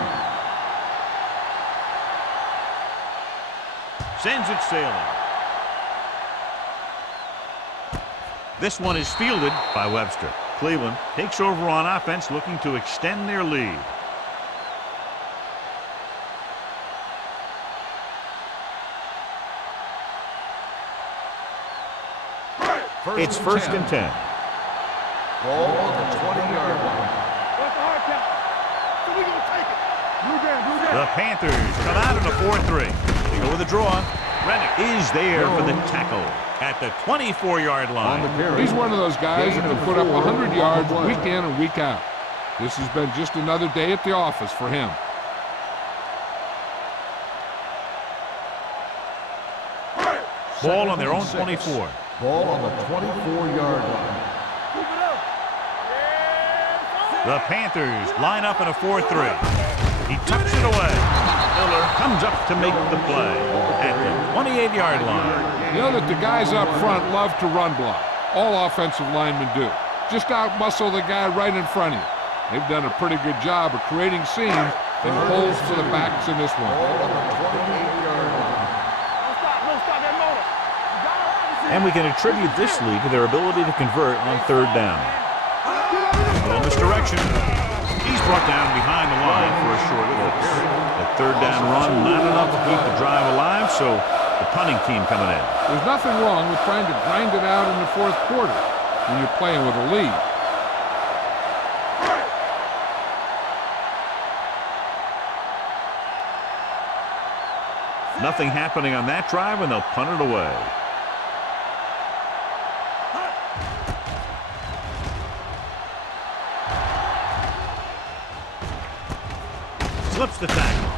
Sends it sailing. This one is fielded by Webster. Cleveland takes over on offense, looking to extend their lead. It's first and 10. Ball on the 20-yard line. What's the hard count? So we gonna take it. Blue down, blue down. The Panthers come out in a 4-3. They go with a draw. Rennick is there for the tackle at the 24-yard line. He's one of those guys that can put up 100 yards week in and week out. This has been just another day at the office for him. Ball on their own 24. Ball on the 24-yard line. The Panthers line up in a 4-3. He tucks it away. Miller comes up to make the play at the 28-yard line. You know that the guys up front love to run block. All offensive linemen do. Just out-muscle the guy right in front of you. They've done a pretty good job of creating seams and holes for the backs in this one. Ball on the 28-yard line. Don't stop that motor. And we can attribute this lead to their ability to convert on third down. Little misdirection. He's brought down behind the line for a short loss. The third down run, not enough to keep the drive alive, so the punting team coming in. There's nothing wrong with trying to grind it out in the fourth quarter when you're playing with a lead. Nothing happening on that drive, and they'll punt it away. Slips the tackle.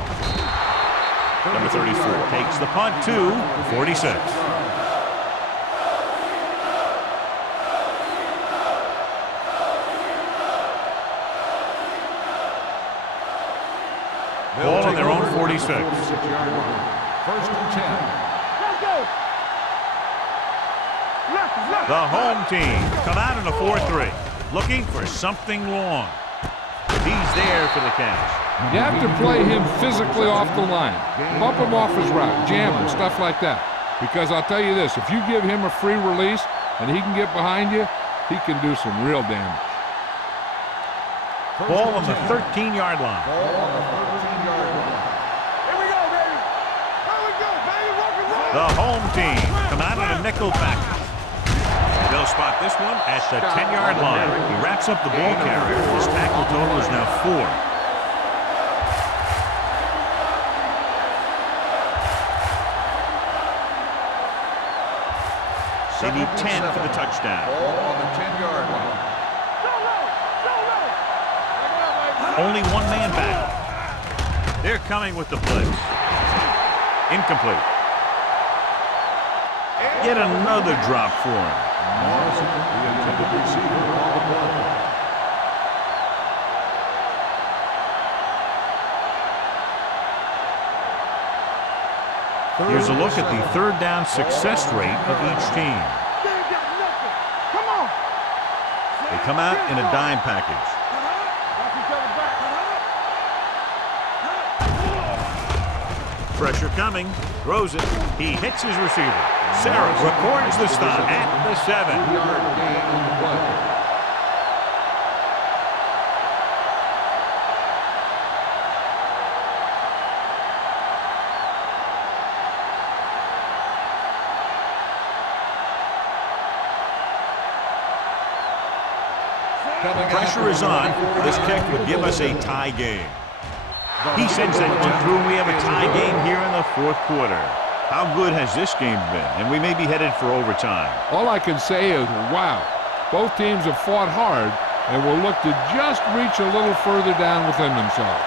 Number 34 takes the punt to 46. Ball on their own 46. First and 10. Let's go. Left. The home team come out in a 4-3, looking for something long. He's there for the catch. You have to play him physically off the line. Bump him off his route, jam him, stuff like that. Because I'll tell you this, if you give him a free release and he can get behind you, he can do some real damage. Ball on the 13-yard line. Here we go, baby. Here we go, baby. Rock and roll. The home team come out in a nickel package. They'll spot this one at the 10-yard line. He wraps up the ball carrier. His tackle total is now 4. They need 10 for the touchdown. Ball on the 10-yard line. Only one man back. They're coming with the blitz. Incomplete. Yet another drop for him. Morrison, the intended receiver on the play. Here's a look at the third down success rate of each team. Come on. They come out in a dime package. Pressure coming. Throws it. He hits his receiver. Sarah records the stop at the 7. 2-yard gain on the play. Pressure is on. This kick would give us a tie game. He sends that one through, and we have a tie game here in the 4th quarter. How good has this game been? And we may be headed for overtime. All I can say is, wow. Both teams have fought hard and will look to just reach a little further down within themselves.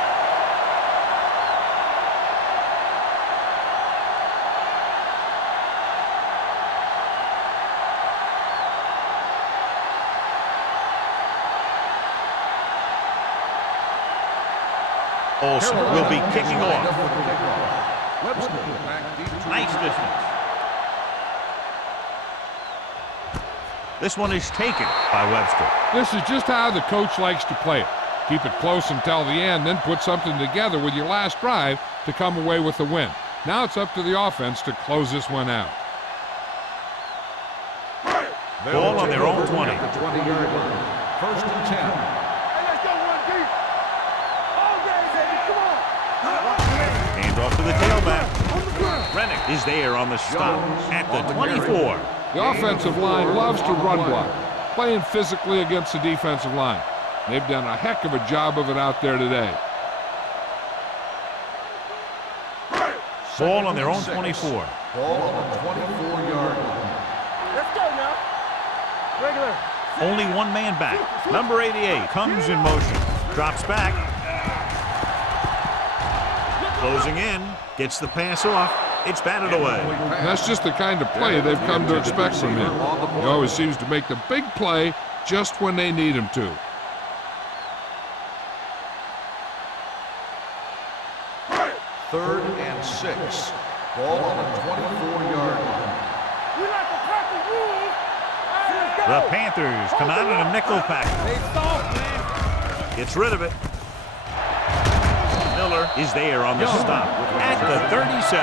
Olsen will be kicking off. Nice distance. This one is taken by Webster. This is just how the coach likes to play it. Keep it close until the end, then put something together with your last drive to come away with the win. Now it's up to the offense to close this one out. Ball on their own 20. 20-yard line. First and 10. Hand off to the tailback. Rennick is there on the stop at the 24. The offensive line loves to run block, playing physically against the defensive line. They've done a heck of a job of it out there today. Ball on their own 24. Ball on the 24-yard line. Let's go now. Regular. Only one man back. Number 88 comes in motion. Drops back. Closing in. Gets the pass off. It's batted away. And that's just the kind of play they've come to expect from him. He always seems to make the big play just when they need him to. Third and 6. Ball on the 24-yard line. We like to crack the rules. The Panthers come out in a nickel package. They soft, man. Gets rid of it. Miller is there on the stop at the 37.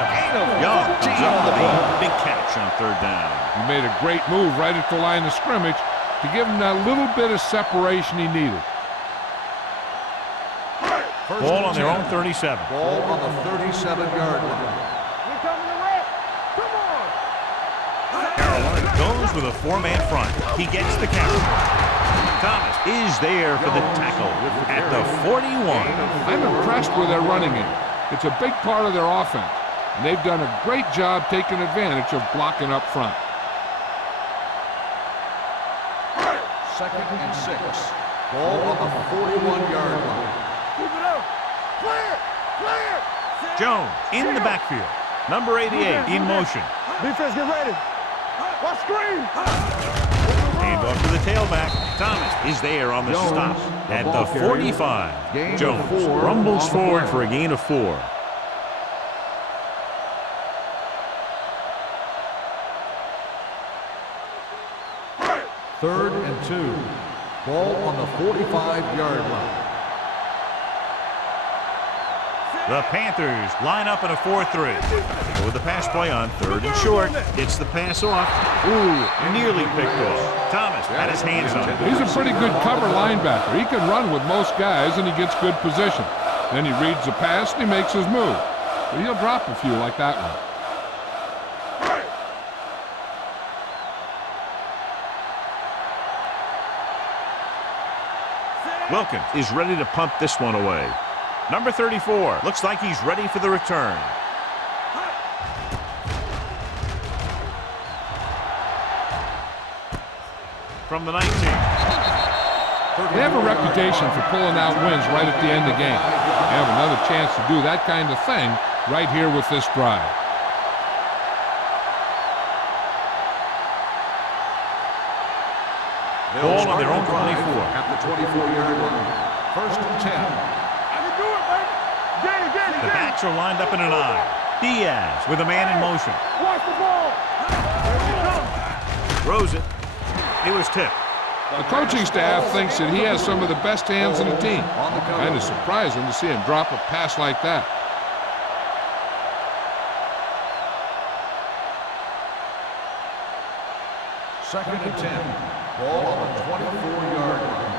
Young comes up with a big catch on third down. He made a great move right at the line of scrimmage to give him that little bit of separation he needed. Ball on their own 37. Ball on the 37-yard line. We coming to wreck. Come on. Carolina goes with a four-man front. He gets the carry. Thomas is there for the tackle at the 41. I'm impressed with their running game. It's a big part of their offense. and they've done a great job taking advantage of blocking up front. 2nd and 6. Ball on the 41-yard line. Keep it up. Clear. Clear. Jones in the backfield. Number 88 in motion. Defense, get ready. Watch screen. Hand off to the tailback. Thomas is there on the stop at the 45. Jones rumbles forward for a gain of 4. Third and 2. Ball on the 45-yard line. The Panthers line up in a 4-3. With the pass play on 3rd and short. Gets the pass off. Ooh, nearly picked off. Thomas had his hands on it. He's a pretty good cover linebacker. He can run with most guys, and he gets good position. Then he reads the pass, and he makes his move. But he'll drop a few like that one. Wilkins is ready to punt this one away. Number 34 looks like he's ready for the return. From the 19. They have a reputation for pulling out wins right at the end of the game. They have another chance to do that kind of thing right here with this drive. Ball on their own 24. At the 24-yard line. 1st and 10. I can do it, baby. Get it, get it, The backs are lined up in an I. Diaz with a man in motion. Watch the ball. Throws it. It was tipped. The coaching staff thinks that he has some of the best hands in the team. Kind of surprising to see him drop a pass like that. Second and 10. Ball on the 24-yard line.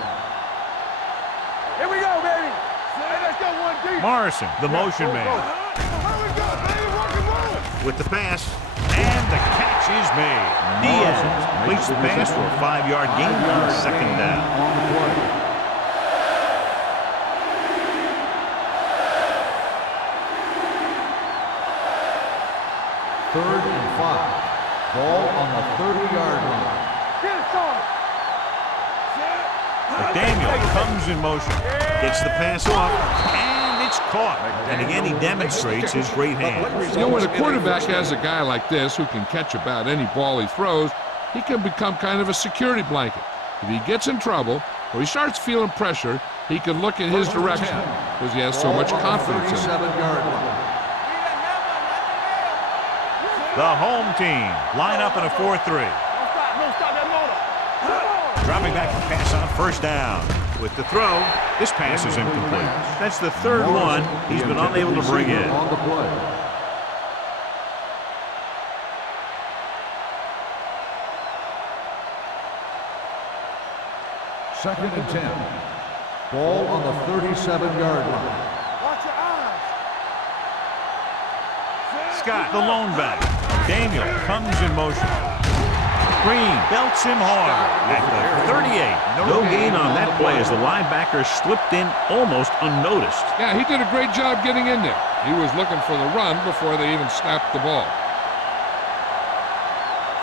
Here we go, baby. Hey, let's go one deep. Morrison, the motion man. Here we go, baby. Rock and roll. With the pass, and the catch is made. Diaz completes the pass for a 5-yard gain on 2nd down. On the play. Third and 5. Ball on the 30-yard line. Get it, son. McDaniel comes in motion, gets the pass off, and it's caught. And again, he demonstrates his great hands. You know, when a quarterback has a guy like this who can catch about any ball he throws, he can become kind of a security blanket. If he gets in trouble or he starts feeling pressure, he can look in his direction because he has so much confidence in him. 37-yard line. The home team line up in a 4-3. Don't stop that motor. Dropping back to pass on 1st down. With the throw, this pass is incomplete. That's the 3rd one he's been unable to bring in. On the play. Second and 10. Ball on the 37-yard line. Watch your eyes. Scott, the lone back. Daniel comes in motion. Green belts him hard at the 38. No gain on that play as the linebacker slipped in almost unnoticed. Yeah, he did a great job getting in there. He was looking for the run before they even snapped the ball.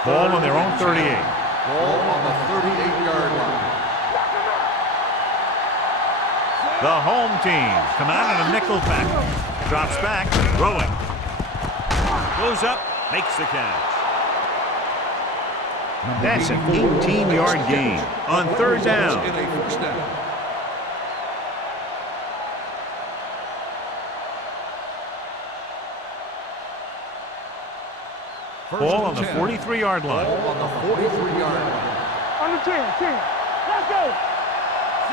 Ball on their own 38. Ball on the 38-yard line. The home team come out in a nickel back. Drops back, throwing. Goes up, makes the catch. That's an 18-yard gain on 3rd down. In a 1st down. Ball on the 43-yard line. Ball on the 43-yard line. Under 10. Let's go.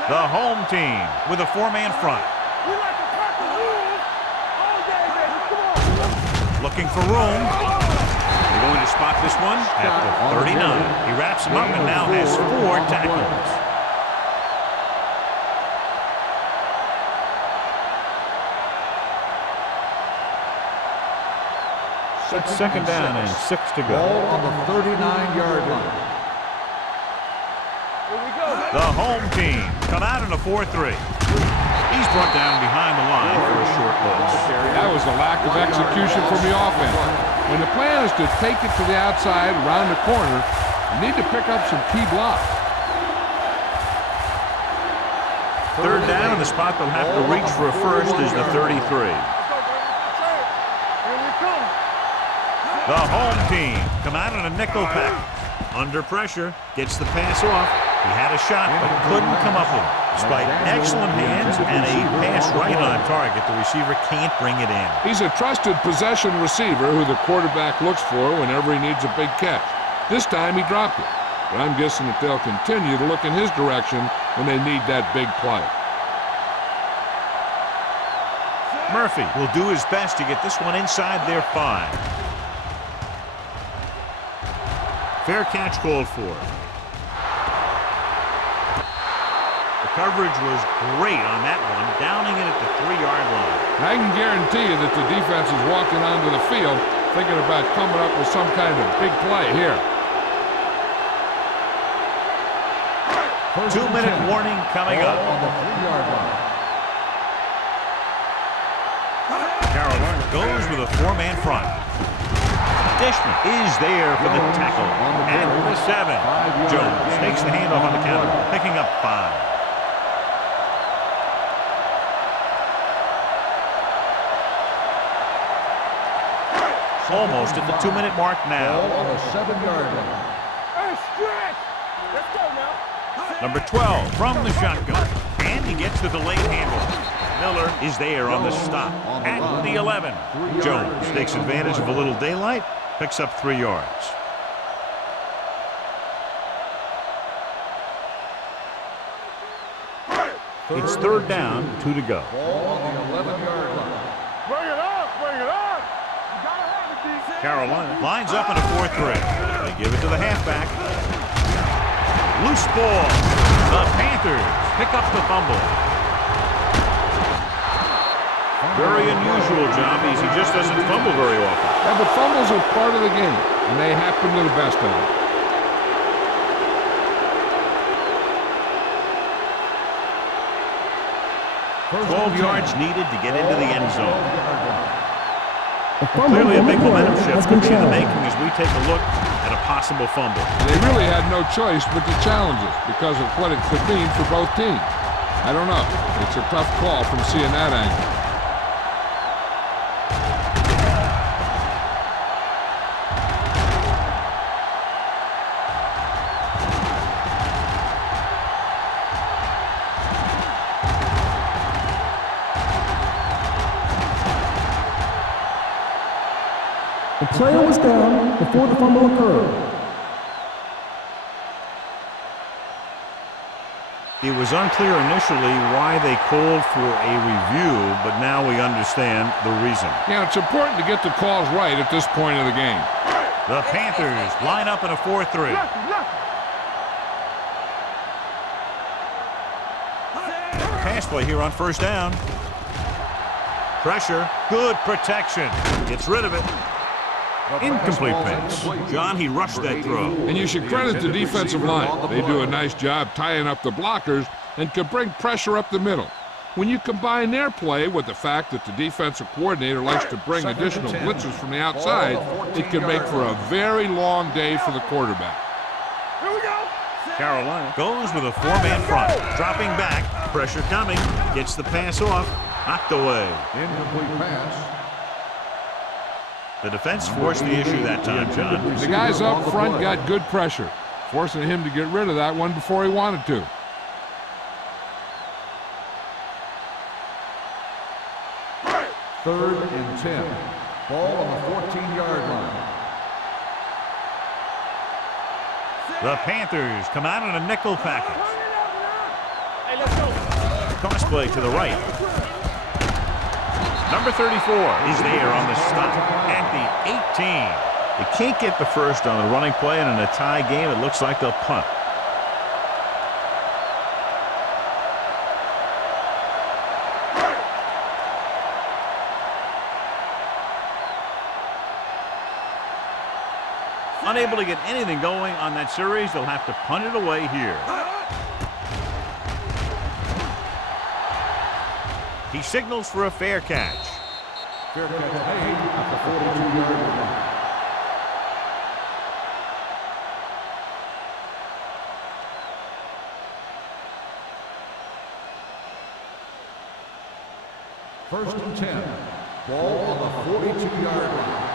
The home team with a 4-man front. We like to crack the rules all day, baby. Come on. Looking for room. They're going to spot this one at the 39. He wraps him up and now has 4 tackles. It's 2nd down and 6 to go. Ball on the 39-yard line. Here we go. The home team come out in a 4-3. He's brought down behind the line for a short loss. That was a lack of execution from the offense. When the plan is to take it to the outside, around the corner, you need to pick up some key blocks. Third down, and the spot they'll have to reach for a first is the 33. The home team come out in a nickel pack. Under pressure, gets the pass off. He had a shot, but couldn't come up with it. Despite excellent hands and a pass right on target, the receiver can't bring it in. He's a trusted possession receiver who the quarterback looks for whenever he needs a big catch. This time he dropped it, but I'm guessing that they'll continue to look in his direction when they need that big play. Murphy will do his best to get this one inside their 5. Fair catch called for. The coverage was great on that one, downing it at the 3-yard line. I can guarantee you that the defense is walking onto the field thinking about coming up with some kind of big play here. 2-minute warning coming up. Carolina goes with a 4-man front. Dishman is there for the tackle at the 7. Jones takes the handoff on the counter, picking up 5. Almost at the 2-minute mark now. On the 7-yard line. Let's go now. Number 12 from the shotgun, and he gets the delayed handoff. Miller is there on the stop at the 11. Jones takes advantage of a little daylight, picks up 3 yards. It's third down, 2 to go. Ball on the 11-yard line. Bring it up, bring it up. You gotta have it, DC. Carolina lines up in a 4-3. They give it to the halfback. Loose ball. The Panthers pick up the fumble. Very unusual job. He just doesn't fumble very often. Yeah, but fumbles are part of the game, and they happen to the best of them. First 12 yards needed to get into the end zone. fumble Clearly a on the big play momentum has shift been could be in the challenged. making as we take a look at a possible fumble. They really had no choice but to challenge it because of what it could mean for both teams. I don't know. It's a tough call from seeing that angle. The player was down before the fumble occurred. It was unclear initially why they called for a review, but now we understand the reason. Yeah, it's important to get the calls right at this point of the game. The Panthers line up in a 4-3. Pass play here on first down. Pressure, good protection. Gets rid of it. Incomplete pass. John, he rushed that throw. And you should credit the defensive line. They do a nice job tying up the blockers and can bring pressure up the middle. When you combine their play with the fact that the defensive coordinator likes to bring additional blitzes from the outside, it can make for a very long day for the quarterback. Here we go. Carolina goes with a 4-man front. Dropping back, pressure coming, gets the pass off, knocked away. Incomplete pass. The defense forced the issue that time, John. The guys up front got good pressure, forcing him to get rid of that one before he wanted to. Third and 10. Ball on the 14-yard line. The Panthers come out in a nickel package. Hey, let's go. Cross play to the right. Number 34 is there on the stop at the 18. They can't get the first on the running play, and in a tie game, it looks like they'll punt. Unable to get anything going on that series, they'll have to punt it away here. He signals for a fair catch. Fair catch made at the 42-yard line. First and 10. Ball on the 42-yard line.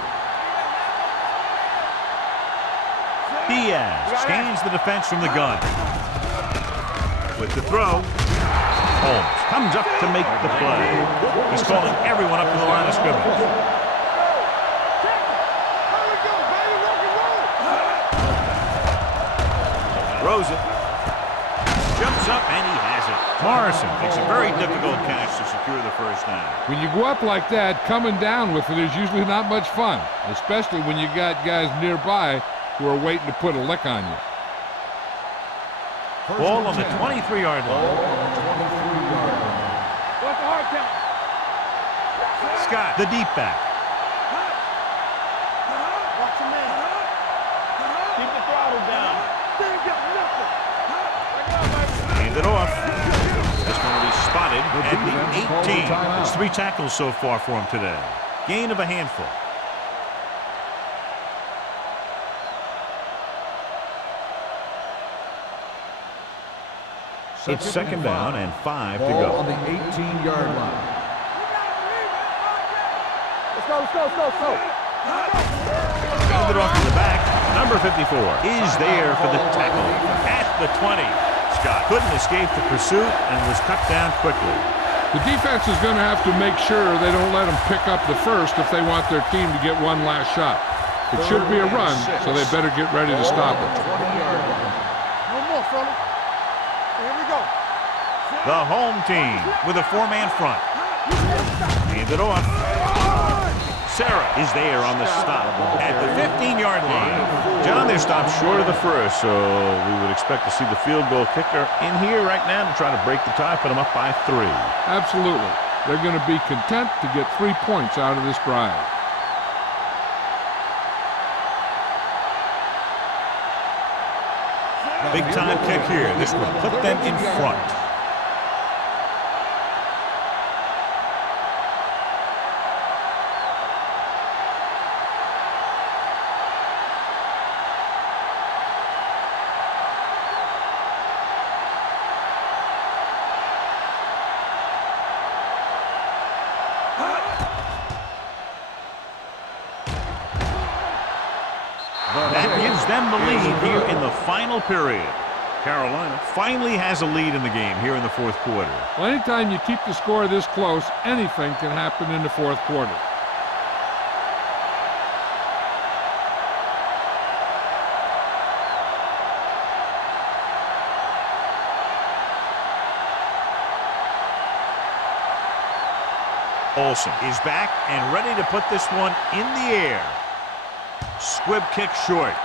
Diaz scans the defense from the gun. With the throw, Holmes comes up to make the play. He's calling everyone up to the line of scrimmage. Throws it. Jumps up and he has it. Morrison makes a very difficult catch to secure the first down. When you go up like that, coming down with it is usually not much fun, especially when you got guys nearby who are waiting to put a lick on you. Ball on the 23-yard line. What's the hard count? Scott, the deep back. Watch your man. Keep the throttle down. They ain't got nothing. Hand it off. That's going to be spotted at the 18. It's 3 tackles so far for him today. Gain of a handful. It's second down and 5 to go. On the 18-yard line. Let's go. Hand it off to the back. Number 54 is there for the tackle at the 20. Scott couldn't escape the pursuit and was cut down quickly. The defense is going to have to make sure they don't let them pick up the first if they want their team to get one last shot. It should be a run, so they better get ready to stop it. No more, fella. Here we go. The home team with a 4-man front. Hand it off. Sarah is there on the stop at the 15-yard line. John, they're stopped short of the first, so we would expect to see the field goal kicker in here right now to try to break the tie, put them up by 3. Absolutely. They're going to be content to get 3 points out of this drive. Big time kick here. This will put them in front. That gives them the lead here in the final period. Carolina finally has a lead in the game here in the 4th quarter. Well, anytime you keep the score this close, anything can happen in the 4th quarter. Olsen is back and ready to put this one in the air. Squib kick short.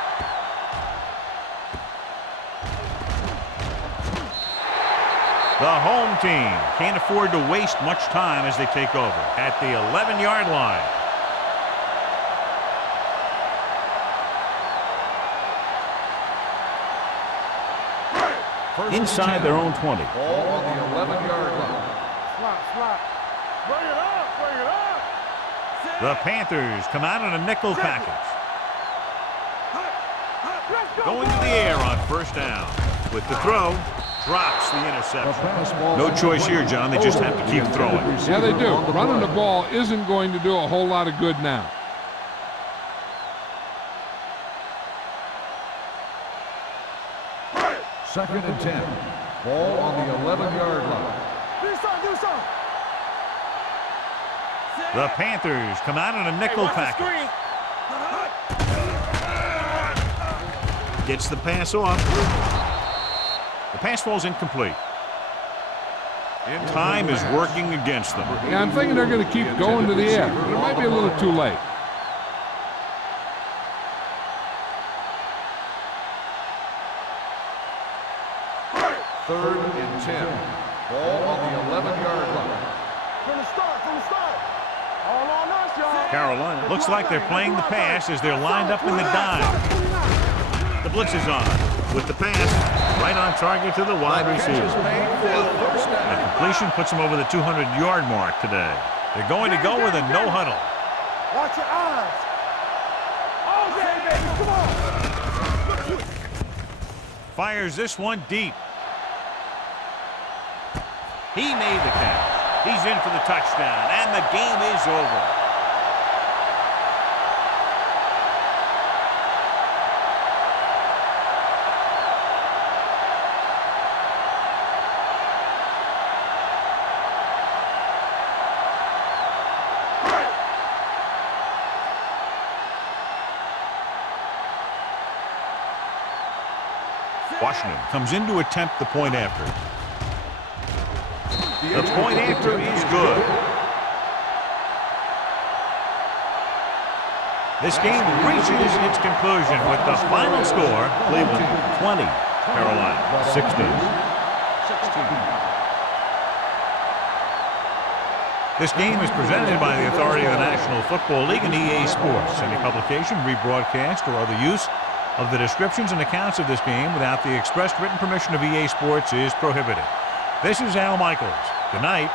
The home team can't afford to waste much time as they take over at the 11-yard line. Inside their own 20. Ball on the 11-yard line. Slap. Bring it up. The Panthers come out in a nickel package. Going to the air on first down. With the throw, drops the interception. No choice here, John. They just have to keep throwing. Yeah, they do. Running the ball isn't going to do a whole lot of good now. Second and 10. Ball on the 11-yard line. Do something. The Panthers come out in a nickel package. Gets the pass off. The pass falls incomplete. Time is working against them. Yeah, I'm thinking they're going to keep going to the air, but it might be a little too late. Third and 10. Ball on the 11-yard line. From the start. All on us, y'all. Carolina looks like they're playing the pass as they're lined up in the dime. The blitz is on. with the pass. Right on target to the wide receiver. The completion puts him over the 200-yard mark today. They're going to go with a no huddle. Watch your eyes. Okay, baby, come on. Fires this one deep. He made the catch. He's in for the touchdown, and the game is over. Washington comes in to attempt the point after. The point after is good. This game reaches its conclusion with the final score, Cleveland 20, Carolina 16. This game is presented by the authority of the National Football League and EA Sports. Any publication, rebroadcast, or other use of the descriptions and accounts of this game without the expressed written permission of EA Sports is prohibited. This is Al Michaels. Good night.